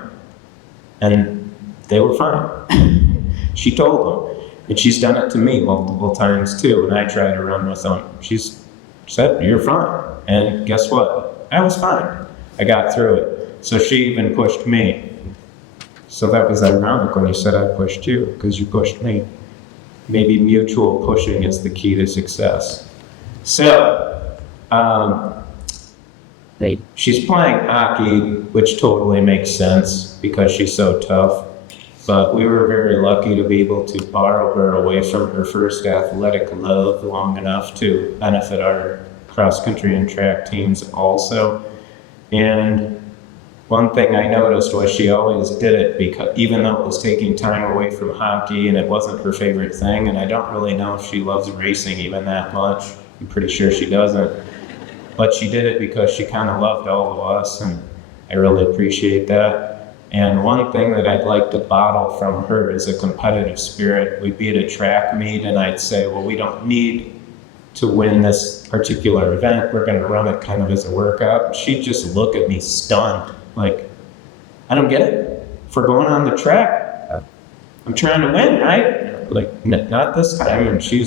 And they were fine. She told them. And she's done it to me multiple times too. And I try to run with them. She's said, you're fine. And guess what? I was fine. I got through it. So she even pushed me. So that was ironic when you said I pushed you, because you pushed me. Maybe mutual pushing is the key to success. So, she's playing hockey, which totally makes sense because she's so tough. But we were very lucky to be able to borrow her away from her first athletic love long enough to benefit our cross-country and track teams also. And one thing I noticed was she always did it because even though it was taking time away from hockey and it wasn't her favorite thing, and I don't really know if she loves racing even that much. I'm pretty sure she doesn't. But she did it because she kind of loved all of us, and I really appreciate that. And one thing that I'd like to bottle from her is a competitive spirit. We'd be at a track meet and I'd say, well, we don't need to win this particular event. We're going to run it kind of as a workout. She'd just look at me stunned, like, I don't get it. If we're going on the track, I'm trying to win, right? Like, not this time. And she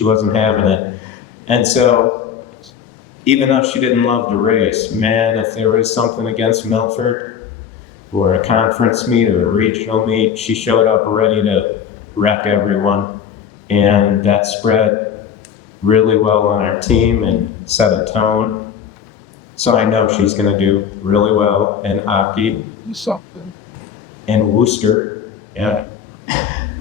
wasn't having it. And so, even though she didn't love to race, man, if there was something against Milford, or a conference meet or a regional meet, she showed up ready to wreck everyone. And that spread really well on our team and set a tone. So I know she's gonna do really well in hockey. In Worcester, yeah,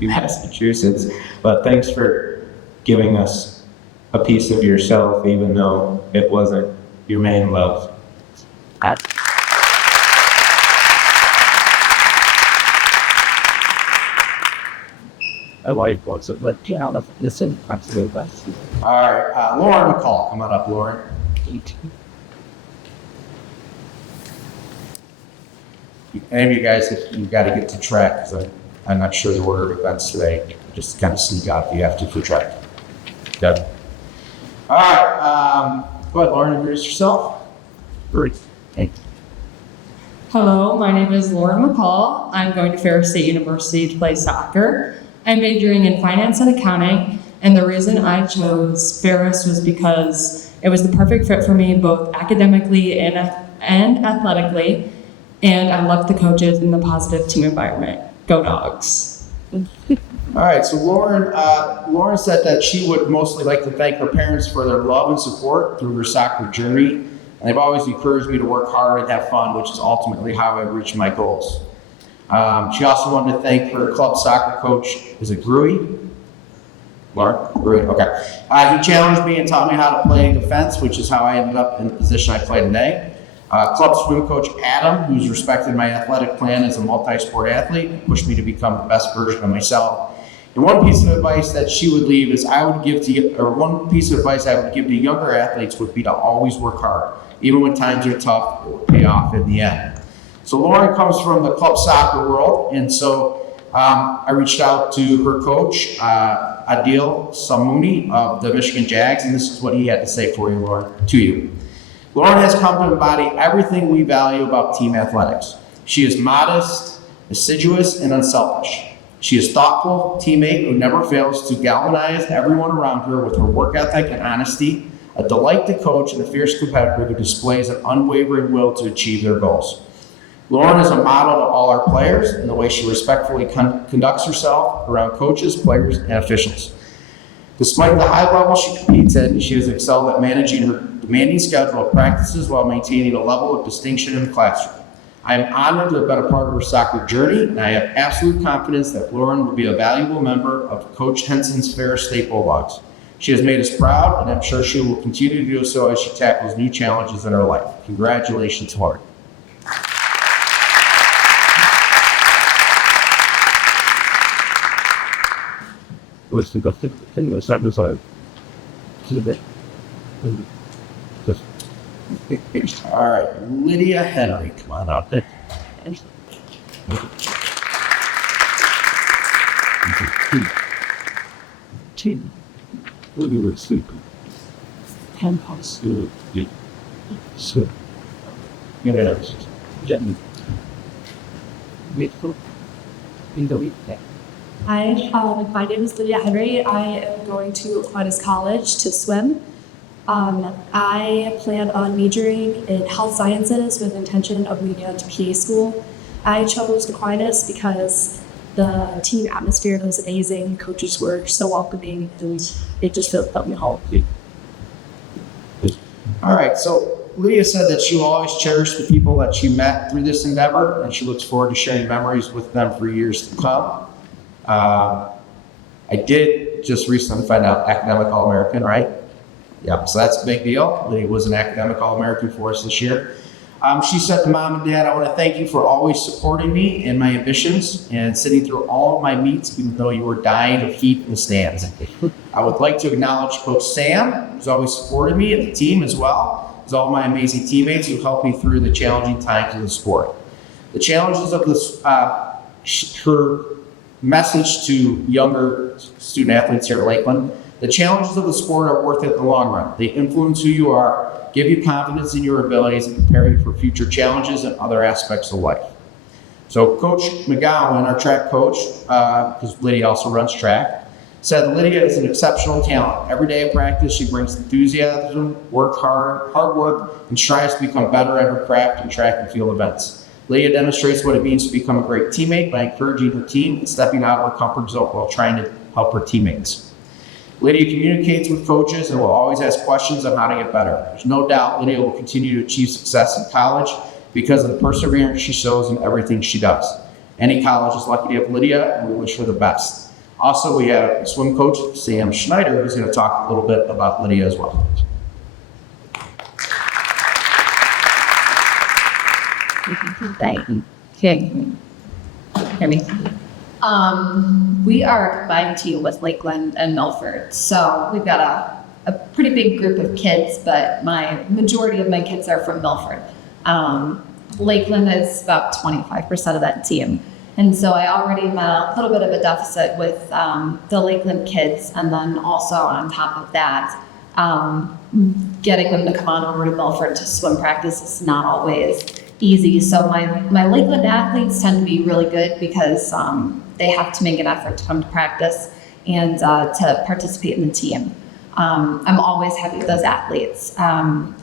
Massachusetts. But thanks for giving us a piece of yourself, even though it wasn't your main love. I like books, but yeah, listen, absolutely. All right, Lauren McCall, come on up, Lauren. Any of you guys, if you've got to get to track, because I'm not sure the order of events today, just kind of sneak out if you have to for track. Deb. All right, go ahead, Lauren, introduce yourself. Great. Hey. Hello, my name is Lauren McCall. I'm going to Ferris State University to play soccer. I'm majoring in finance and accounting, and the reason I chose Ferris was because it was the perfect fit for me both academically and athletically, and I loved the coaches and the positive team environment. Go Dogs. All right, so Lauren said that she would mostly like to thank her parents for their love and support through her soccer journey, and they've always encouraged me to work hard and have fun, which is ultimately how I reach my goals. She also wanted to thank her club soccer coach, is it Gruy? Mark? Gruy, okay. He challenged me and taught me how to play defense, which is how I ended up in the position I play today. Club swim coach Adam, who's respected my athletic plan as a multi-sport athlete, pushed me to become the best version of myself. And one piece of advice that she would leave is one piece of advice I would give to younger athletes would be to always work hard. Even when times are tough, it will pay off in the end. So Lauren comes from the club soccer world, and so I reached out to her coach, Adil Samuni of the Michigan Jags, and this is what he had to say for you, Lauren, to you. Lauren has come to embody everything we value about team athletics. She is modest, assiduous, and unselfish. She is thoughtful, teammate who never fails to galvanize everyone around her with her work ethic and honesty, a delight to coach, and a fierce competitor who displays an unwavering will to achieve their goals. Lauren is a model to all our players in the way she respectfully conducts herself around coaches, players, and officials. Despite the high level she competes in, she has excelled at managing her demanding schedule of practices while maintaining a level of distinction in the classroom. I am honored to have been a part of her soccer journey, and I have absolute confidence that Lauren will be a valuable member of Coach Henson's Ferris State Bulldogs. She has made us proud, and I'm sure she will continue to do so as she tackles new challenges in her life. Congratulations, Lauren. Was the good thing was that was like a bit. All right, Lydia Henry, come on out there. Team, we were sleeping. 10 hours. So, you know, gently. Grateful in the week. Hi, my name is Lydia Henry. I am going to Aquinas College to swim. I plan on majoring in health sciences with intention of moving on to PA school. I chose Aquinas because the team atmosphere was amazing, coaches were so welcoming, and it just felt me home. All right, so Lydia said that she will always cherish the people that she met through this endeavor, and she looks forward to sharing memories with them for years to come. I did just recently find out academic All-American, right? Yep, so that's a big deal. Lydia was an academic All-American for us this year. She said to Mom and Dad, I want to thank you for always supporting me in my ambitions and sitting through all of my meets, even though you were dying of heat in the stands. I would like to acknowledge Coach Sam, who's always supported me and the team as well, as all my amazing teammates who helped me through the challenging times of the sport. The challenges of this, her message to younger student athletes here at Lakeland, the challenges of the sport are worth it in the long run. They influence who you are, give you confidence in your abilities, and prepare you for future challenges and other aspects of life. So Coach McGowan, our track coach, because Lydia also runs track, said Lydia is an exceptional talent. Every day of practice, she brings enthusiasm, hard work, and strives to become better at her craft in track and field events. Lydia demonstrates what it means to become a great teammate by encouraging her team and stepping out of her comfort zone while trying to help her teammates. Lydia communicates with coaches and will always ask questions on how to get better. There's no doubt Lydia will continue to achieve success in college because of the perseverance she shows in everything she does. Any college is lucky to have Lydia, and we wish her the best. Also, we have swim coach Sam Schneider, who's going to talk a little bit about Lydia as well. Thank you. Okay. Hear me? We are a combined team with Lakeland and Milford. So we've got a pretty big group of kids, but my majority of my kids are from Milford. Lakeland is about 25% of that team. And so I already met a little bit of a deficit with the Lakeland kids. And then also on top of that, getting them to come on over to Milford to swim practice is not always easy. So my Lakeland athletes tend to be really good because they have to make an effort to come to practice and to participate in the team. I'm always happy with those athletes.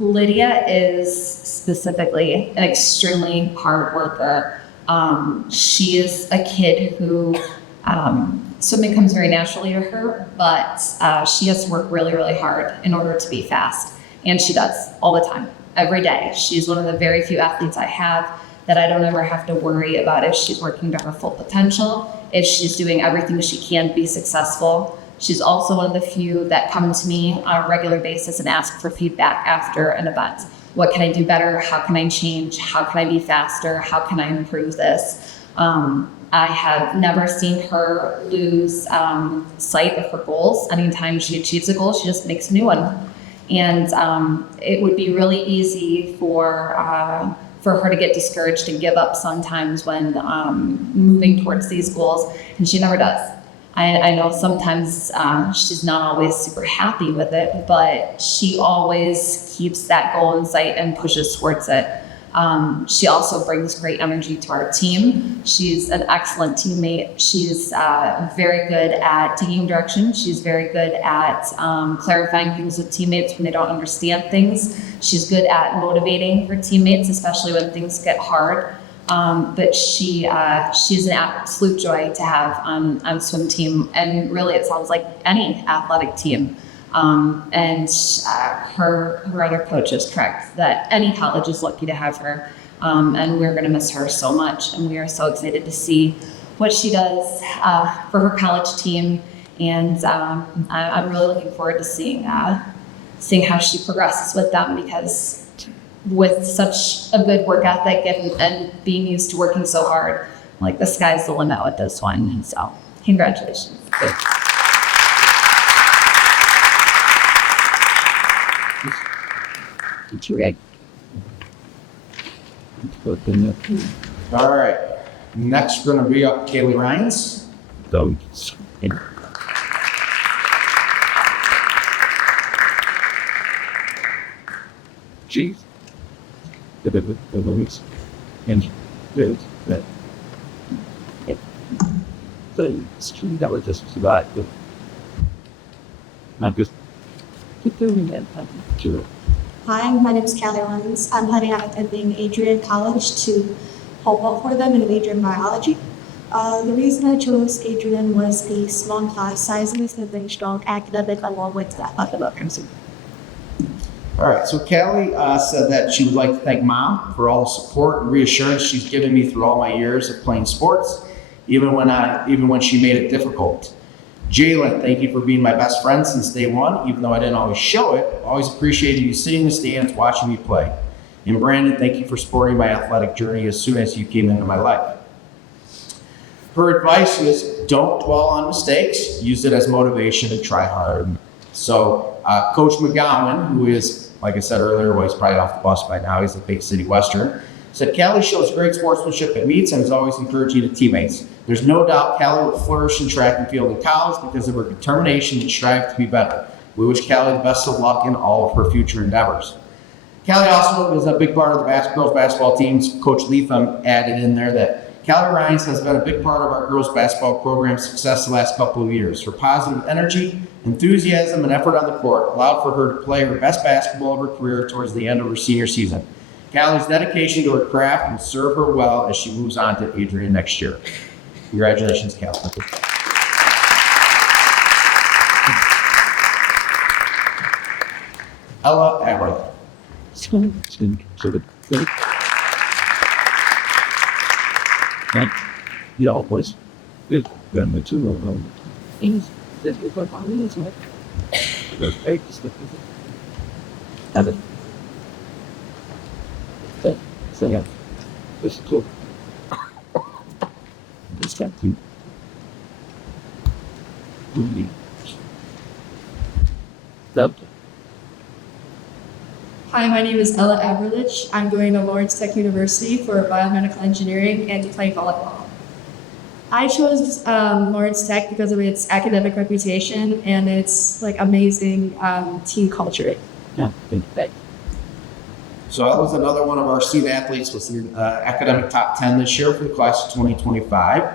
Lydia is specifically an extremely hard worker. She is a kid who swimming comes very naturally to her, but she has to work really, really hard in order to be fast. And she does all the time, every day. She's one of the very few athletes I have that I don't ever have to worry about if she's working to her full potential, if she's doing everything she can to be successful. She's also one of the few that come to me on a regular basis and ask for feedback after an event. What can I do better? How can I change? How can I be faster? How can I improve this? I have never seen her lose sight of her goals. Anytime she achieves a goal, she just makes a new one. And it would be really easy for her to get discouraged and give up sometimes when moving towards these goals, and she never does. I know sometimes she's not always super happy with it, but she always keeps that goal in sight and pushes towards it. She also brings great energy to our team. She's an excellent teammate. She's very good at taking direction. She's very good at clarifying things with teammates when they don't understand things. She's good at motivating her teammates, especially when things get hard. But she's an absolute joy to have on swim team, and really it sounds like any athletic team. And her other coach is correct that any college is lucky to have her, and we're going to miss her so much, and we are so excited to see what she does for her college team, and I'm really looking forward to seeing how she progresses with them, because with such a good work ethic and being used to working so hard, like the sky's the limit with this one. So congratulations. All right. Next, we're going to be up Kaylee Ryans. Jeez. And that was just about not just Hi, my name is Callie Lenz. I'm planning on attending Adrian College to hold out for them and major in biology. The reason I chose Adrian was the small class sizes and the strong academic along with that academic. All right, so Callie said that she would like to thank Mom for all the support and reassurance she's given me through all my years of playing sports, even when she made it difficult. Jalen, thank you for being my best friend since day one, even though I didn't always show it. Always appreciated you sitting in the stands watching me play. And Brandon, thank you for supporting my athletic journey as soon as you came into my life. Her advice is don't dwell on mistakes, use it as motivation to try hard. So Coach McGowan, who is, like I said earlier, well, he's probably off the bus by now, he's at Big City Western, said Callie shows great sportsmanship at meets and is always encouraging to teammates. There's no doubt Callie will flourish in track and field in college because of her determination and strive to be better. We wish Callie the best of luck in all of her future endeavors. Callie also is a big part of the girls basketball teams. Coach Leatham added in there that Callie Rhines has been a big part of our girls basketball program's success the last couple of years. Her positive energy, enthusiasm, and effort on the court allowed for her to play her best basketball of her career towards the end of her senior season. Callie's dedication to her craft will serve her well as she moves on to Adrian next year. Congratulations, Callie. Ella Aberle. You always good me too. So it's cool. It's got to really stop. Hi, my name is Ella Aberlich. I'm going to Lawrence Tech University for biomedical engineering and to play volleyball. I chose Lawrence Tech because of its academic reputation and its amazing team culture. Yeah, thank you. So that was another one of our student athletes was the academic top 10 this year for the class of 2025.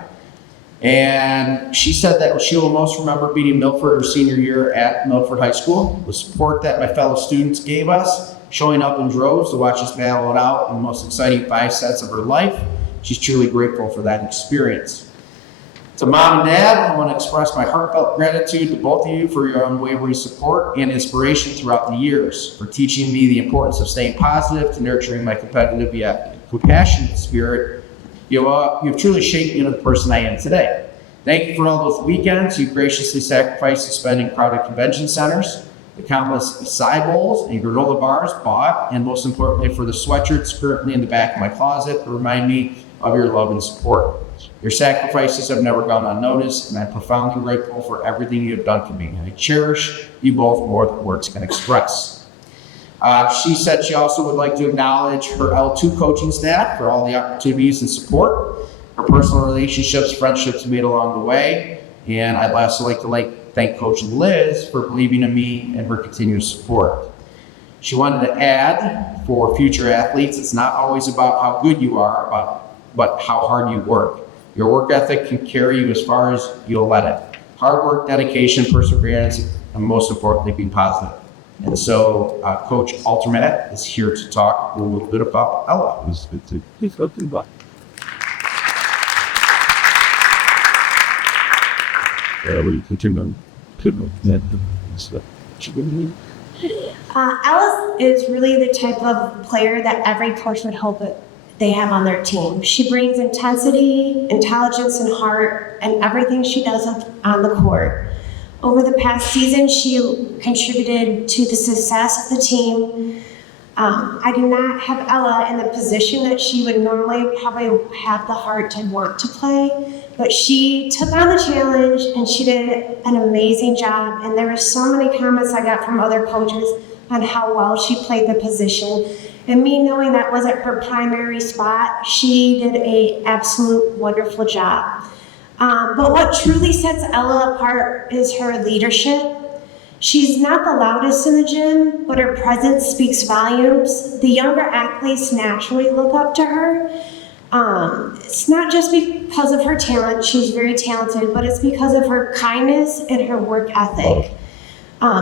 And she said that she will most remember beating Milford her senior year at Milford High School. The support that my fellow students gave us, showing up in droves to watch us battle it out in the most exciting 5 sets of her life. She's truly grateful for that experience. To Mom and Dad, I want to express my heartfelt gratitude to both of you for your unwavering support and inspiration throughout the years, for teaching me the importance of staying positive, to nurturing my competitive yet compassionate spirit. You've truly shaped me into the person I am today. Thank you for all those weekends you graciously sacrificed to spend in crowded convention centers, the countless acai bowls and granola bars bought, and most importantly for the sweatshirts currently in the back of my closet to remind me of your love and support. Your sacrifices have never gone unnoticed, and I'm profoundly grateful for everything you have done for me. I cherish you both more than words can express. She said she also would like to acknowledge her L2 coaching staff for all the opportunities and support, her personal relationships, friendships made along the way, and I'd also like to thank Coach Liz for believing in me and her continued support. She wanted to add, for future athletes, it's not always about how good you are, but how hard you work. Your work ethic can carry you as far as you'll let it. Hard work, dedication, perseverance, and most importantly, be positive. And so Coach Altermat is here to talk a little bit about Ella. Please go through that. We continue Ella is really the type of player that every coach would hope that they have on their team. She brings intensity, intelligence, and heart in everything she does on the court. Over the past season, she contributed to the success of the team. I do not have Ella in the position that she would normally probably have the heart to want to play, but she took on the challenge and she did an amazing job. And there were so many comments I got from other coaches on how well she played the position. And me knowing that wasn't her primary spot, she did an absolute wonderful job. But what truly sets Ella apart is her leadership. She's not the loudest in the gym, but her presence speaks volumes. The younger athletes naturally look up to her. It's not just because of her talent, she's very talented, but it's because of her kindness and her work ethic.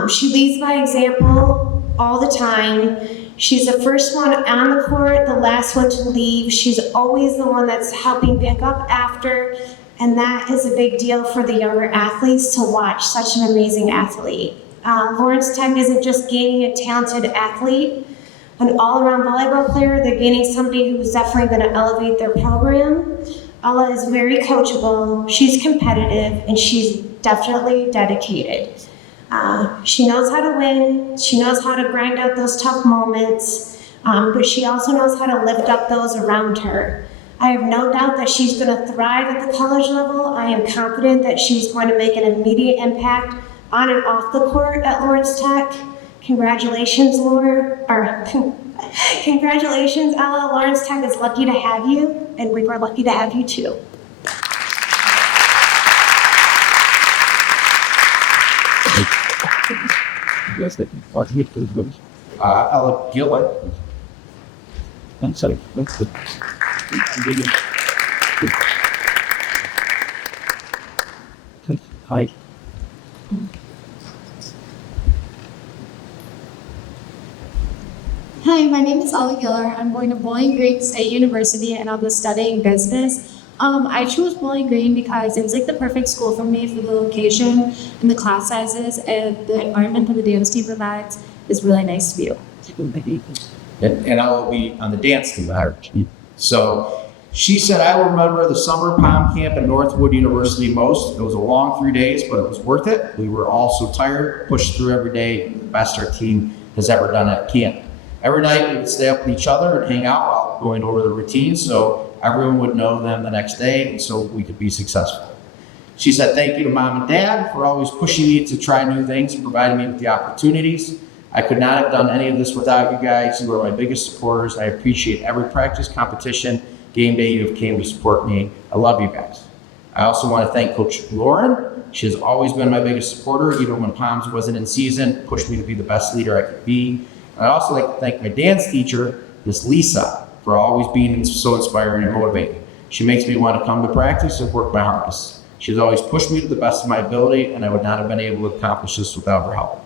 She leads by example all the time. She's the first one on the court, the last one to leave. She's always the one that's helping pick up after, and that is a big deal for the younger athletes to watch such an amazing athlete. Lawrence Tech isn't just gaining a talented athlete, an all-around volleyball player, they're gaining somebody who's definitely going to elevate their program. Ella is very coachable, she's competitive, and she's definitely dedicated. She knows how to win, she knows how to grind out those tough moments, but she also knows how to lift up those around her. I have no doubt that she's going to thrive at the college level. I am confident that she's going to make an immediate impact on and off the court at Lawrence Tech. Congratulations, congratulations, Ella. Lawrence Tech is lucky to have you, and we were lucky to have you too. Ella Gillett. I'm sorry. Hi. Hi, my name is Ella Giller. I'm going to Bowling Green State University and I'll be studying business. I chose Bowling Green because it was like the perfect school for me for the location and the class sizes, and the environment that the dance team provides is really nice to be. And I will be on the dance team. So she said, I will remember the summer pom camp at Northwood University most. It was a long 3 days, but it was worth it. We were all so tired, pushed through every day, the best our team has ever done at camp. Every night we would stay up with each other and hang out while going over the routine so everyone would know them the next day and so we could be successful. She said, thank you to Mom and Dad for always pushing me to try new things and providing me with the opportunities. I could not have done any of this without you guys. You are my biggest supporters. I appreciate every practice, competition, game day you have came to support me. I love you guys. I also want to thank Coach Lauren. She has always been my biggest supporter, even when Palms wasn't in season, pushed me to be the best leader I could be. I'd also like to thank my dance teacher, Miss Lisa, for always being so inspiring and motivating. She makes me want to come to practice and work my hardest. She's always pushed me to the best of my ability, and I would not have been able to accomplish this without her help.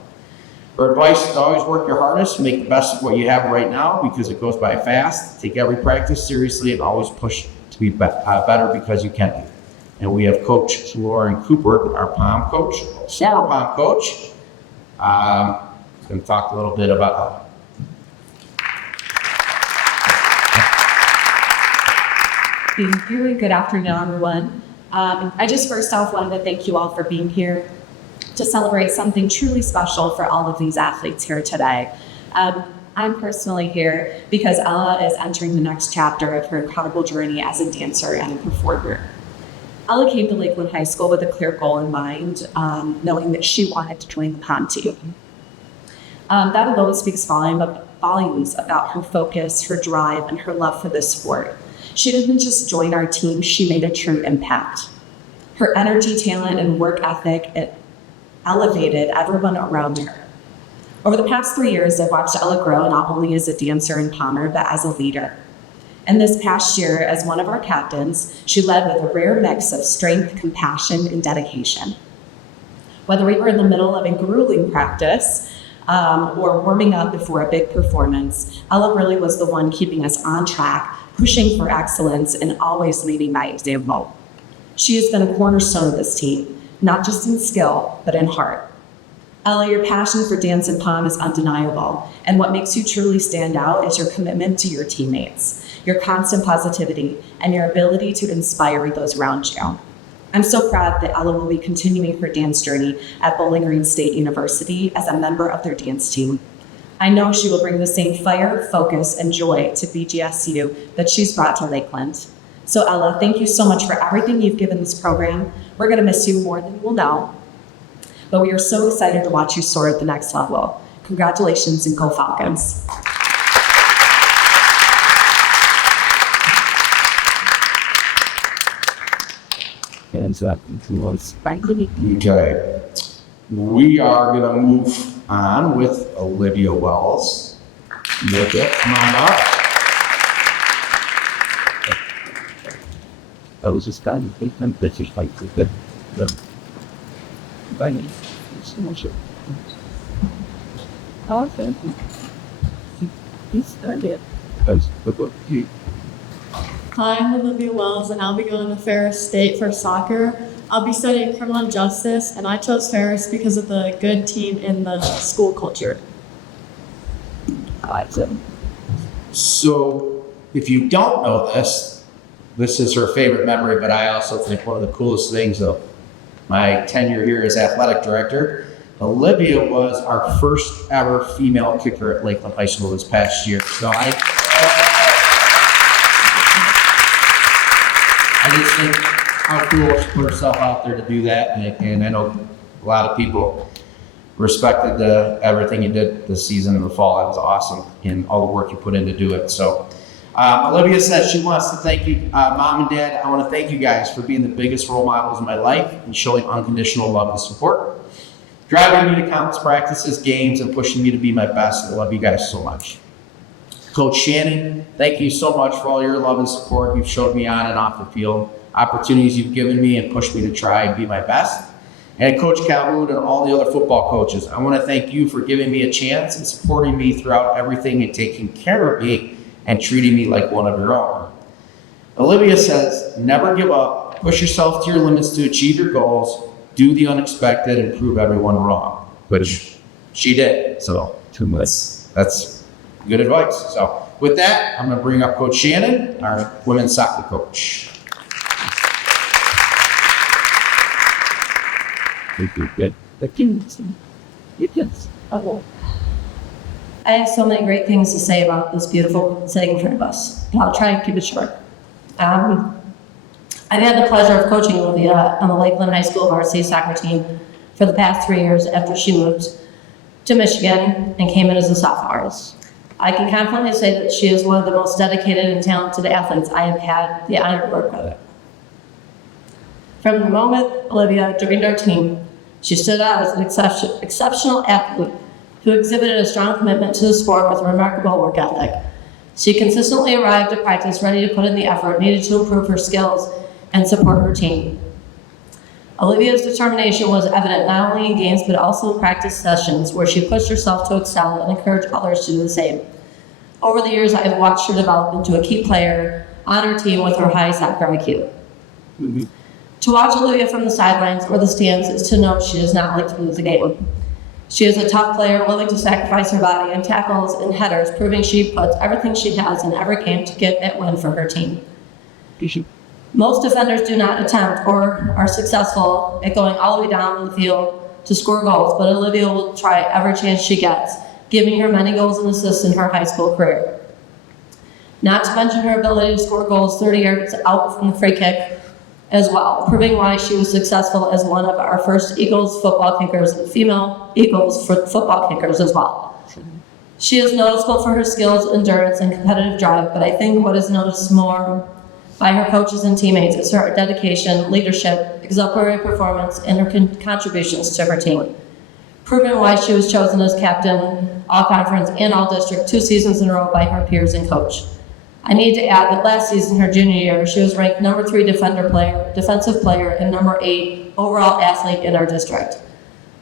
Her advice is always work your hardest, make the best of what you have right now because it goes by fast. Take every practice seriously and always push to be better because you can be. And we have Coach Lauren Cooper, our POM coach, former POM coach. Going to talk a little bit about Thank you. Good afternoon, everyone. I just first off wanted to thank you all for being here to celebrate something truly special for all of these athletes here today. I'm personally here because Ella is entering the next chapter of her incredible journey as a dancer and a performer. Ella came to Lakeland High School with a clear goal in mind, knowing that she wanted to join the POM team. That alone speaks volumes about her focus, her drive, and her love for this sport. She didn't just join our team, she made a true impact. Her energy, talent, and work ethic elevated everyone around her. Over the past 3 years, I've watched Ella grow not only as a dancer and pommer, but as a leader. And this past year, as one of our captains, she led with a rare mix of strength, compassion, and dedication. Whether we were in the middle of a grueling practice or warming up before a big performance, Ella really was the one keeping us on track, pushing for excellence, and always leading by example. She has been a cornerstone of this team, not just in skill, but in heart. Ella, your passion for dance and POM is undeniable, and what makes you truly stand out is your commitment to your teammates, your constant positivity, and your ability to inspire those around you. I'm so proud that Ella will be continuing her dance journey at Bowling Green State University as a member of their dance team. I know she will bring the same fire, focus, and joy to BGSU that she's brought to Lakeland. So Ella, thank you so much for everything you've given this program. We're gonna miss you more than we'll know, but we are so excited to watch you soar at the next level. Congratulations and go Falcons. Okay. We are going to move on with Olivia Wells. Olivia, come on up. I was just kind of thinking that you fight with the Awesome. He started. That's the book. Hi, I'm Olivia Wells, and I'll be going to Ferris State for soccer. I'll be studying criminal justice, and I chose Ferris because of the good team and the school culture. Awesome. So, if you don't know this, this is her favorite memory, but I also think one of the coolest things of my tenure here as athletic director, Olivia was our first ever female kicker at Lakeland High School this past year. So I just think how cool she put herself out there to do that, and I know a lot of people respected everything you did this season in the fall. That was awesome, and all the work you put in to do it. So Olivia says she wants to thank you, Mom and Dad. I want to thank you guys for being the biggest role models in my life and showing unconditional love and support, driving me to countless practices, games, and pushing me to be my best. I love you guys so much. Coach Shannon, thank you so much for all your love and support you've showed me on and off the field, opportunities you've given me and pushed me to try and be my best. And Coach Calhoun and all the other football coaches, I want to thank you for giving me a chance and supporting me throughout everything and taking care of me and treating me like one of your own. Olivia says, never give up, push yourself to your limits to achieve your goals, do the unexpected, and prove everyone wrong. Which she did, so that's good advice. So with that, I'm going to bring up Coach Shannon, our women's soccer coach. I have so many great things to say about this beautiful sitting in front of us, and I'll try and keep it short. I've had the pleasure of coaching Olivia on the Lakeland High School varsity soccer team for the past 3 years after she moved to Michigan and came in as a sophomore. I can confidently say that she is one of the most dedicated and talented athletes I have had the honor to work with. From the moment Olivia joined our team, she stood out as an exceptional athlete who exhibited a strong commitment to the sport with a remarkable work ethic. She consistently arrived at practice ready to put in the effort needed to improve her skills and support her team. Olivia's determination was evident not only in games but also in practice sessions where she pushed herself to excel and encourage others to do the same. Over the years, I have watched her develop into a key player on her team with her high soccer IQ. To watch Olivia from the sidelines or the stands is to know she does not like to lose a game. She is a tough player, willing to sacrifice her body in tackles and headers, proving she puts everything she has in every game to get that win for her team. Most defenders do not attempt or are successful at going all the way down the field to score goals, but Olivia will try every chance she gets, giving her many goals and assists in her high school career. Not to mention her ability to score goals 30 yards out from the free kick as well, proving why she was successful as one of our first Eagles football kickers and female Eagles football kickers as well. She is noticeable for her skills, endurance, and competitive drive, but I think what is noticed more by her coaches and teammates is her dedication, leadership, exemplary performance, and her contributions to her team, proving why she was chosen as captain, all-conference, and all-district 2 seasons in a row by her peers and coach. I need to add that last season, her junior year, she was ranked number 3 defensive player, and number 8 overall athlete in our district.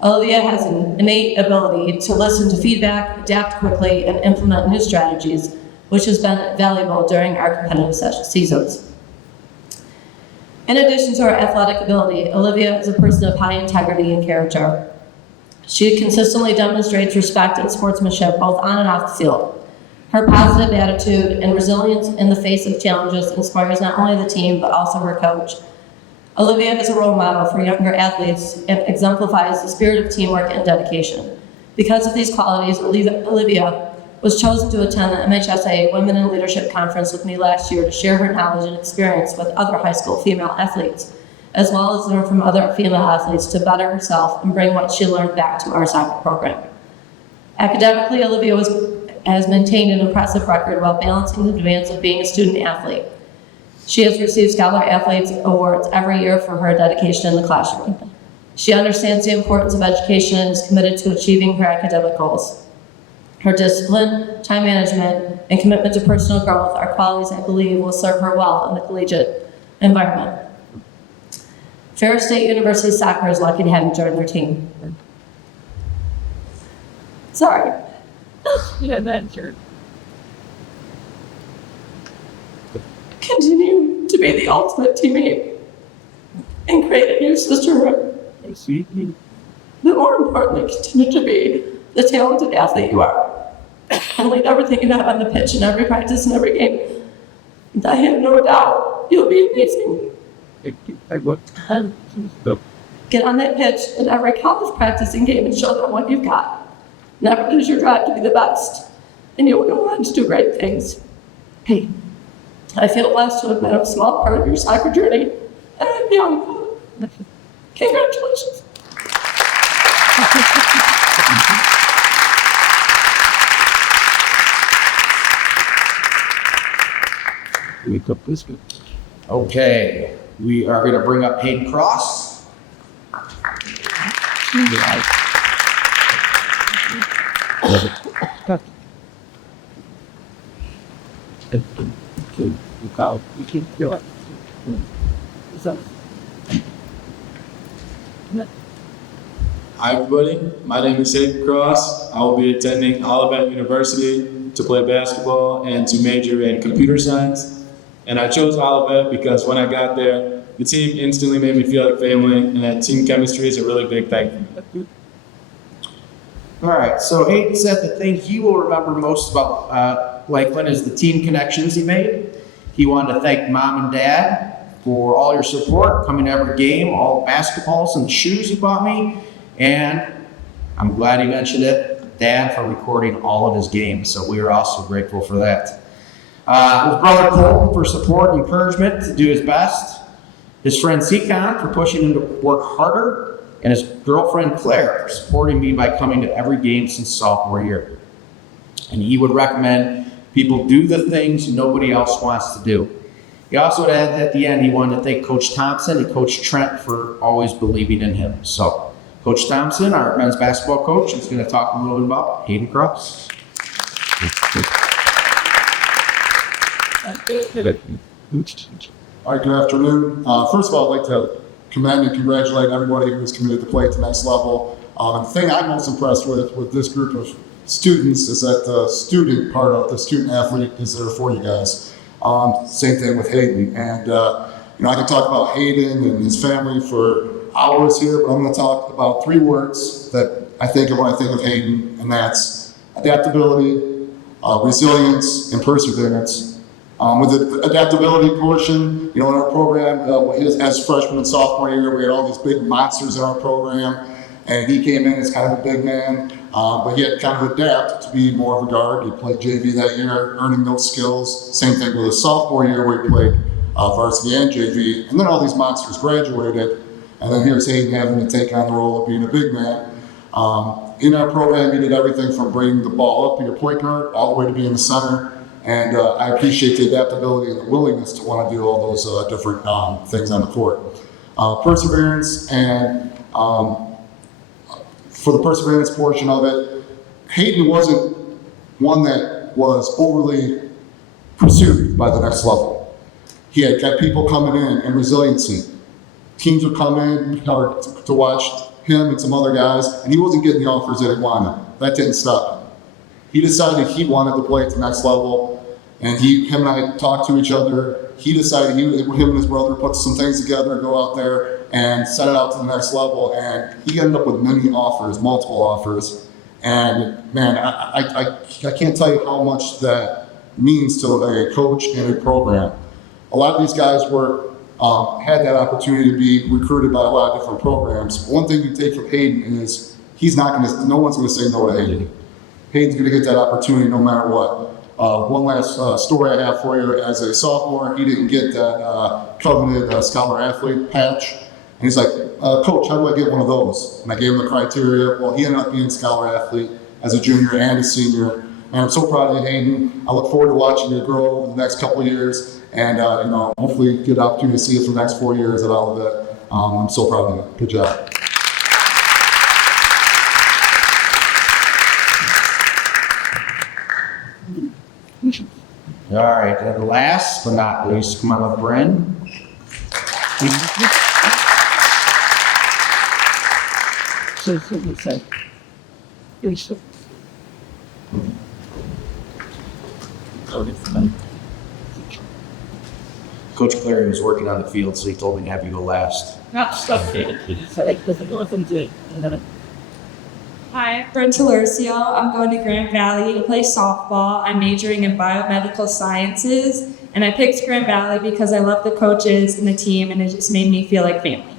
Olivia has an innate ability to listen to feedback, adapt quickly, and implement new strategies, which has been valuable during our competitive seasons. In addition to her athletic ability, Olivia is a person of high integrity and character. She consistently demonstrates respect and sportsmanship both on and off the field. Her positive attitude and resilience in the face of challenges inspires not only the team, but also her coach. Olivia is a role model for younger athletes and exemplifies the spirit of teamwork and dedication. Because of these qualities, Olivia was chosen to attend the MHSA Women in Leadership Conference with me last year to share her knowledge and experience with other high school female athletes, as well as learn from other female athletes to better herself and bring what she learned back to our soccer program. Academically, Olivia has maintained an impressive record while balancing the demands of being a student athlete. She has received Scholar Athletes Awards every year for her dedication in the classroom. She understands the importance of education and is committed to achieving her academic goals. Her discipline, time management, and commitment to personal growth are qualities I believe will serve her well in the collegiate environment. Ferris State University Soccer is lucky to have you join their team. Sorry. Yeah, that's your. Continue to be the ultimate teammate and create a new sisterhood. But more importantly, continue to be the talented athlete you are. And lead everything you have on the pitch in every practice and every game. And I have no doubt you'll be amazing. Get on that pitch in every college practice and game and show them what you've got. Never lose your drive to be the best. And you will go on to do great things. Hey, I feel blessed to have been a small part of your soccer journey. And I'm young. Congratulations. Okay, we are going to bring up Hayden Cross. Hi everybody, my name is Hayden Cross. I will be attending Olivet University to play basketball and to major in computer science. And I chose Olivet because when I got there, the team instantly made me feel like family, and that team chemistry is a really big thing. All right, so Hayden said the thing he will remember most about Lakeland is the team connections he made. He wanted to thank Mom and Dad for all your support, coming to every game, all the basketballs and shoes you bought me, and I'm glad he mentioned it, Dad for recording all of his games, so we are also grateful for that. His brother Colton for support and encouragement to do his best, his friend Seacon for pushing him to work harder, and his girlfriend Claire for supporting me by coming to every game since sophomore year. And he would recommend people do the things nobody else wants to do. He also added at the end he wanted to thank Coach Thompson and Coach Trent for always believing in him. So Coach Thompson, our men's basketball coach, is going to talk a little bit about Hayden Cross. All right, good afternoon. First of all, I'd like to commend and congratulate everybody who's committed to play at the next level. The thing I'm most impressed with this group of students is that the student part of the student athlete is there for you guys. Same thing with Hayden. And, I can talk about Hayden and his family for hours here, but I'm going to talk about 3 words that I think of when I think of Hayden, and that's adaptability, resilience, and perseverance. With the adaptability portion, in our program, as freshman and sophomore year, we had all these big monsters in our program, and he came in as kind of a big man, but he had to kind of adapt to be more of a guard. He played JV that year, earning those skills. Same thing with his sophomore year, where he played varsity and JV, and then all these monsters graduated, and then here's Hayden having to take on the role of being a big man. In our program, he did everything from bringing the ball up to your point guard, all the way to being the center. And I appreciate the adaptability and the willingness to want to do all those different things on the court. Perseverance, and for the perseverance portion of it, Hayden wasn't one that was overly pursued by the next level. He had kept people coming in and resiliency. Teams would come in to watch him and some other guys, and he wasn't getting the offers that he wanted. That didn't stop him. He decided he wanted to play at the next level, and him and I talked to each other. He decided him and his brother put some things together and go out there and set it out to the next level, and he ended up with many offers, multiple offers. And man, I can't tell you how much that means to a coach and a program. A lot of these guys had that opportunity to be recruited by a lot of different programs. One thing you take from Hayden is no one's going to say no to Hayden. Hayden's going to get that opportunity no matter what. One last story I have for you. As a sophomore, he didn't get that coveted scholar athlete patch. And he's like, Coach, how do I get one of those? And I gave him the criteria. Well, he ended up being scholar athlete as a junior and a senior. And I'm so proud of you, Hayden. I look forward to watching you grow in the next couple of years. And hopefully get an opportunity to see you for the next 4 years at Olivet. I'm so proud of you. Good job. All right, and last but not least, come on up, Bren. Coach Clary was working on the field, so he told me to have you go last. Hi, Brent Talercio. I'm going to Grand Valley to play softball. I'm majoring in biomedical sciences, and I picked Grand Valley because I love the coaches and the team, and it just made me feel like family.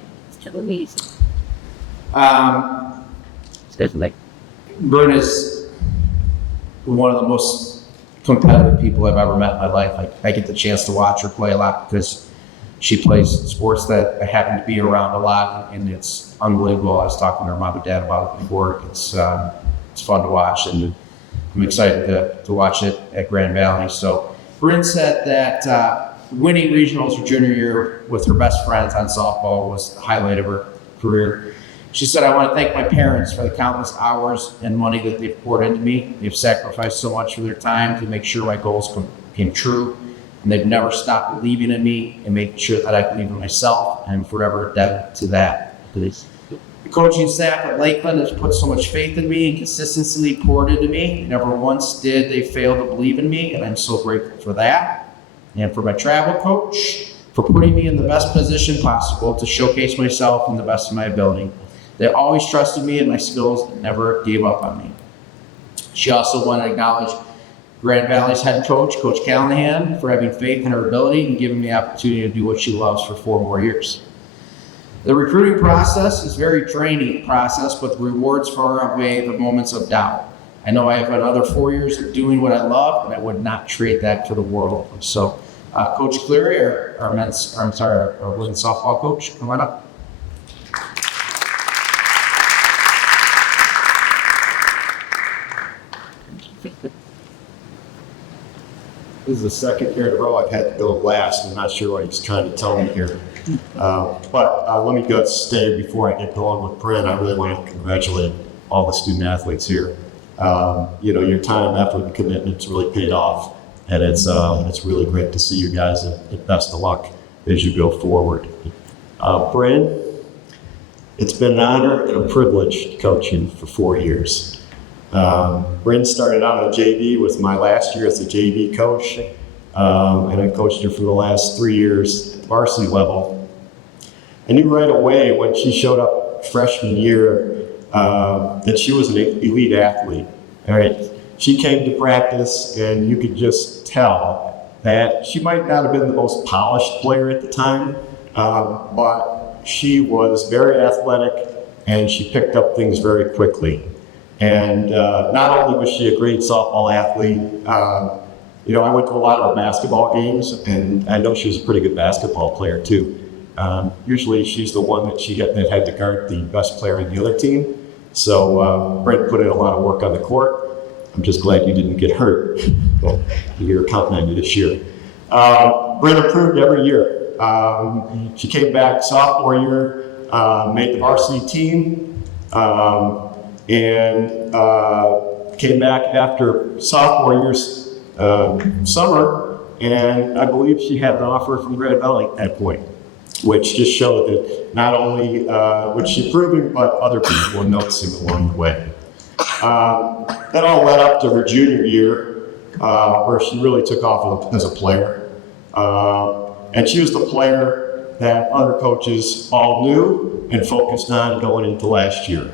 Bryn is one of the most competitive people I've ever met in my life. I get the chance to watch her play a lot because she plays sports that I happen to be around a lot, and it's unbelievable. I was talking to her mom and dad about it before. It's fun to watch, and I'm excited to watch it at Grand Valley. So Bryn said that winning regionals her junior year with her best friends on softball was the highlight of her career. She said, I want to thank my parents for the countless hours and money that they've poured into me. They've sacrificed so much of their time to make sure my goals came true. And they've never stopped believing in me and making sure that I believe in myself. I'm forever indebted to that. The coaching staff at Lakeland has put so much faith in me and consistently poured into me. Never once did they fail to believe in me, and I'm so grateful for that. And for my travel coach, for putting me in the best position possible to showcase myself in the best of my ability. They always trusted me and my skills and never gave up on me. She also wanted to acknowledge Grand Valley's head coach, Coach Callahan, for having faith in her ability and giving me the opportunity to do what she loves for 4 more years. The recruiting process is a very draining process, but the rewards far outweigh the moments of doubt. I know I have another 4 years of doing what I love, and I would not trade that for the world. So, Coach Cleary, our women's softball coach, come on up. This is the second year in a row I've had to go last. I'm not sure what he's trying to tell me here. But let me go stay before I get going with Bryn. I really want to congratulate all the student athletes here. Your time, effort, and commitment's really paid off. And it's really great to see you guys, and best of luck as you go forward. Bryn, it's been an honor and a privilege to coach you for 4 years. Bryn started out on JV with my last year as a JV coach, and I coached her for the last 3 years at the varsity level. I knew right away when she showed up freshman year that she was an elite athlete. All right, she came to practice, and you could just tell that she might not have been the most polished player at the time, but she was very athletic, and she picked up things very quickly. And not only was she a great softball athlete, I went to a lot of her basketball games, and I know she was a pretty good basketball player too. Usually she's the one that had to guard the best player in the other team. So Brent put in a lot of work on the court. I'm just glad you didn't get hurt. You're counting on you this year. Brent improved every year. She came back sophomore year, made the varsity team, and came back after sophomore year's summer, and I believe she had an offer from Grand Valley at that point, which just showed that not only was she improving, but other people were noticing along the way. That all led up to her junior year, where she really took off as a player. And she was the player that other coaches all knew and focused on going into last year.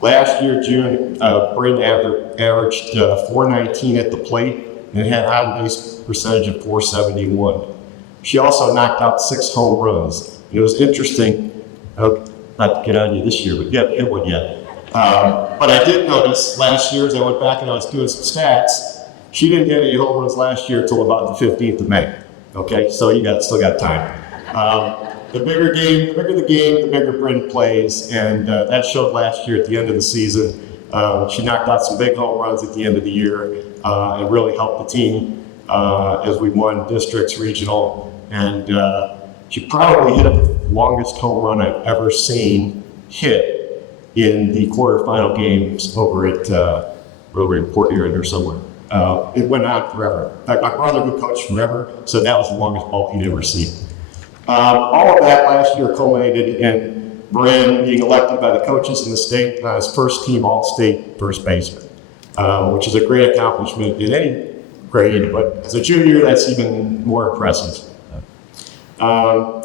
Last year, Bryn averaged 419 at the plate and had an on-base percentage of 471. She also knocked out 6 home runs. It was interesting, not to get on you this year, but yet it would yet. But I did notice last year, as I went back and I was doing some stats, she didn't get any home runs last year until about the 15th of May. Okay, so you still got time. The bigger the game, the bigger Bryn plays, and that showed last year at the end of the season. She knocked out some big home runs at the end of the year and really helped the team as we won districts, regional, and she probably hit the longest home run I've ever seen hit in the quarterfinal games over in Port Huron or somewhere. It went on forever. In fact, my brother, who coached forever, said that was the longest ball he'd ever seen. All of that last year culminated in Bryn being elected by the coaches in the state as first team All-State first baseman. which is a great accomplishment in any grade, but as a junior, that's even more impressive.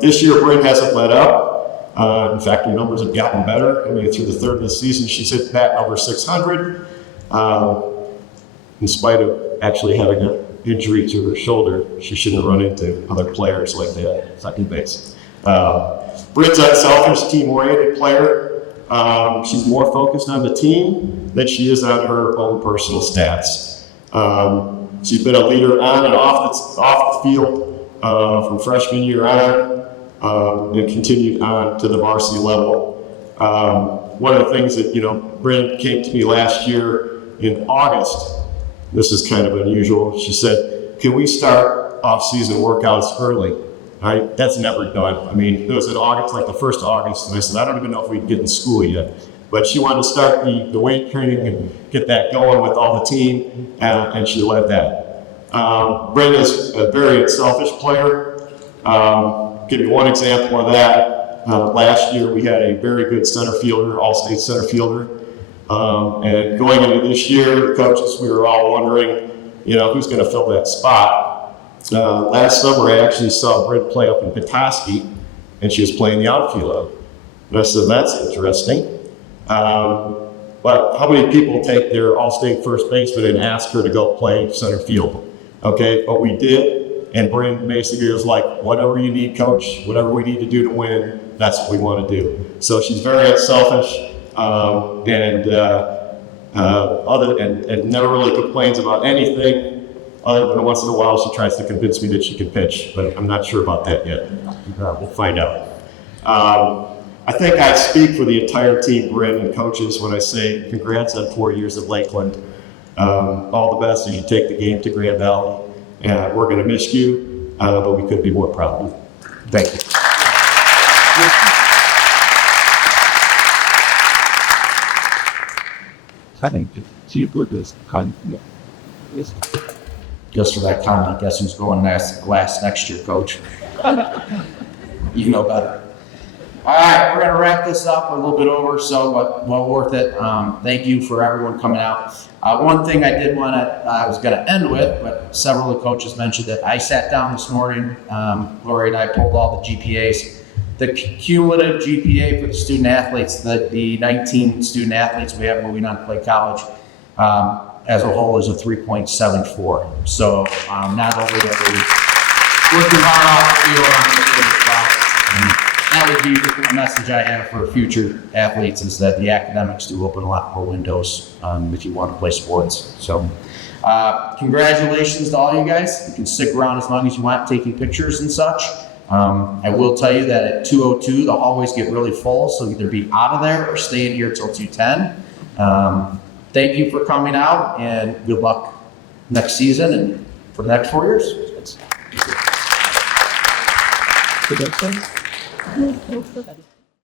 This year, Bryn hasn't let up. In fact, her numbers have gotten better. I mean, through the third of the season, she's hit bat number 600, in spite of actually having an injury to her shoulder. She shouldn't run into other players like that, second base. Bryn's unselfish, team-oriented player. She's more focused on the team than she is on her own personal stats. She's been a leader on and off the field from freshman year on, and continued on to the varsity level. One of the things that, Bryn came to me last year in August. This is kind of unusual. She said, "Can we start off-season workouts early?" Right? That's never done. I mean, it was in August, like the 1st of August, and I said, I don't even know if we can get in school yet. But she wanted to start the weight training and get that going with all the team, and she led that. Bryn is a very selfish player. Give you one example of that. Last year, we had a very good center fielder, all-state center fielder. And going into this year, the coaches, we were all wondering, who's going to fill that spot. Last summer, I actually saw Bryn play up in Petoskey, and she was playing the outfield. And I said, that's interesting. But how many people take their all-state first baseman and ask her to go play center field? Okay, but we did, and Bryn basically was like, whatever you need, coach, whatever we need to do to win, that's what we want to do. So she's very unselfish, and never really complains about anything. Other than once in a while, she tries to convince me that she can pitch, but I'm not sure about that yet. We'll find out. I think I speak for the entire team, Bryn, and coaches when I say congrats on 4 years at Lakeland. All the best as you take the game to Grand Valley. And we're going to miss you, but we couldn't be more proud of you. Thank you. I think she put this Just for that comment, guess who's going last next year, Coach? You know better. All right, we're going to wrap this up. We're a little bit over, so well worth it. Thank you for everyone coming out. One thing I was going to end with, but several of the coaches mentioned that I sat down this morning. Lori and I pulled all the GPAs. The cumulative GPA for the student athletes, the 19 student athletes we have moving on to play college, as a whole is a 3.74. So not only are we working hard off the field, that would be the message I have for future athletes, is that the academics do open a lot more windows if you want to play sports. So congratulations to all you guys. You can stick around as long as you want, taking pictures and such. I will tell you that at 2:02, the hallways get really full, so either be out of there or stay in here till 2:10. Thank you for coming out, and good luck next season and for the next 4 years.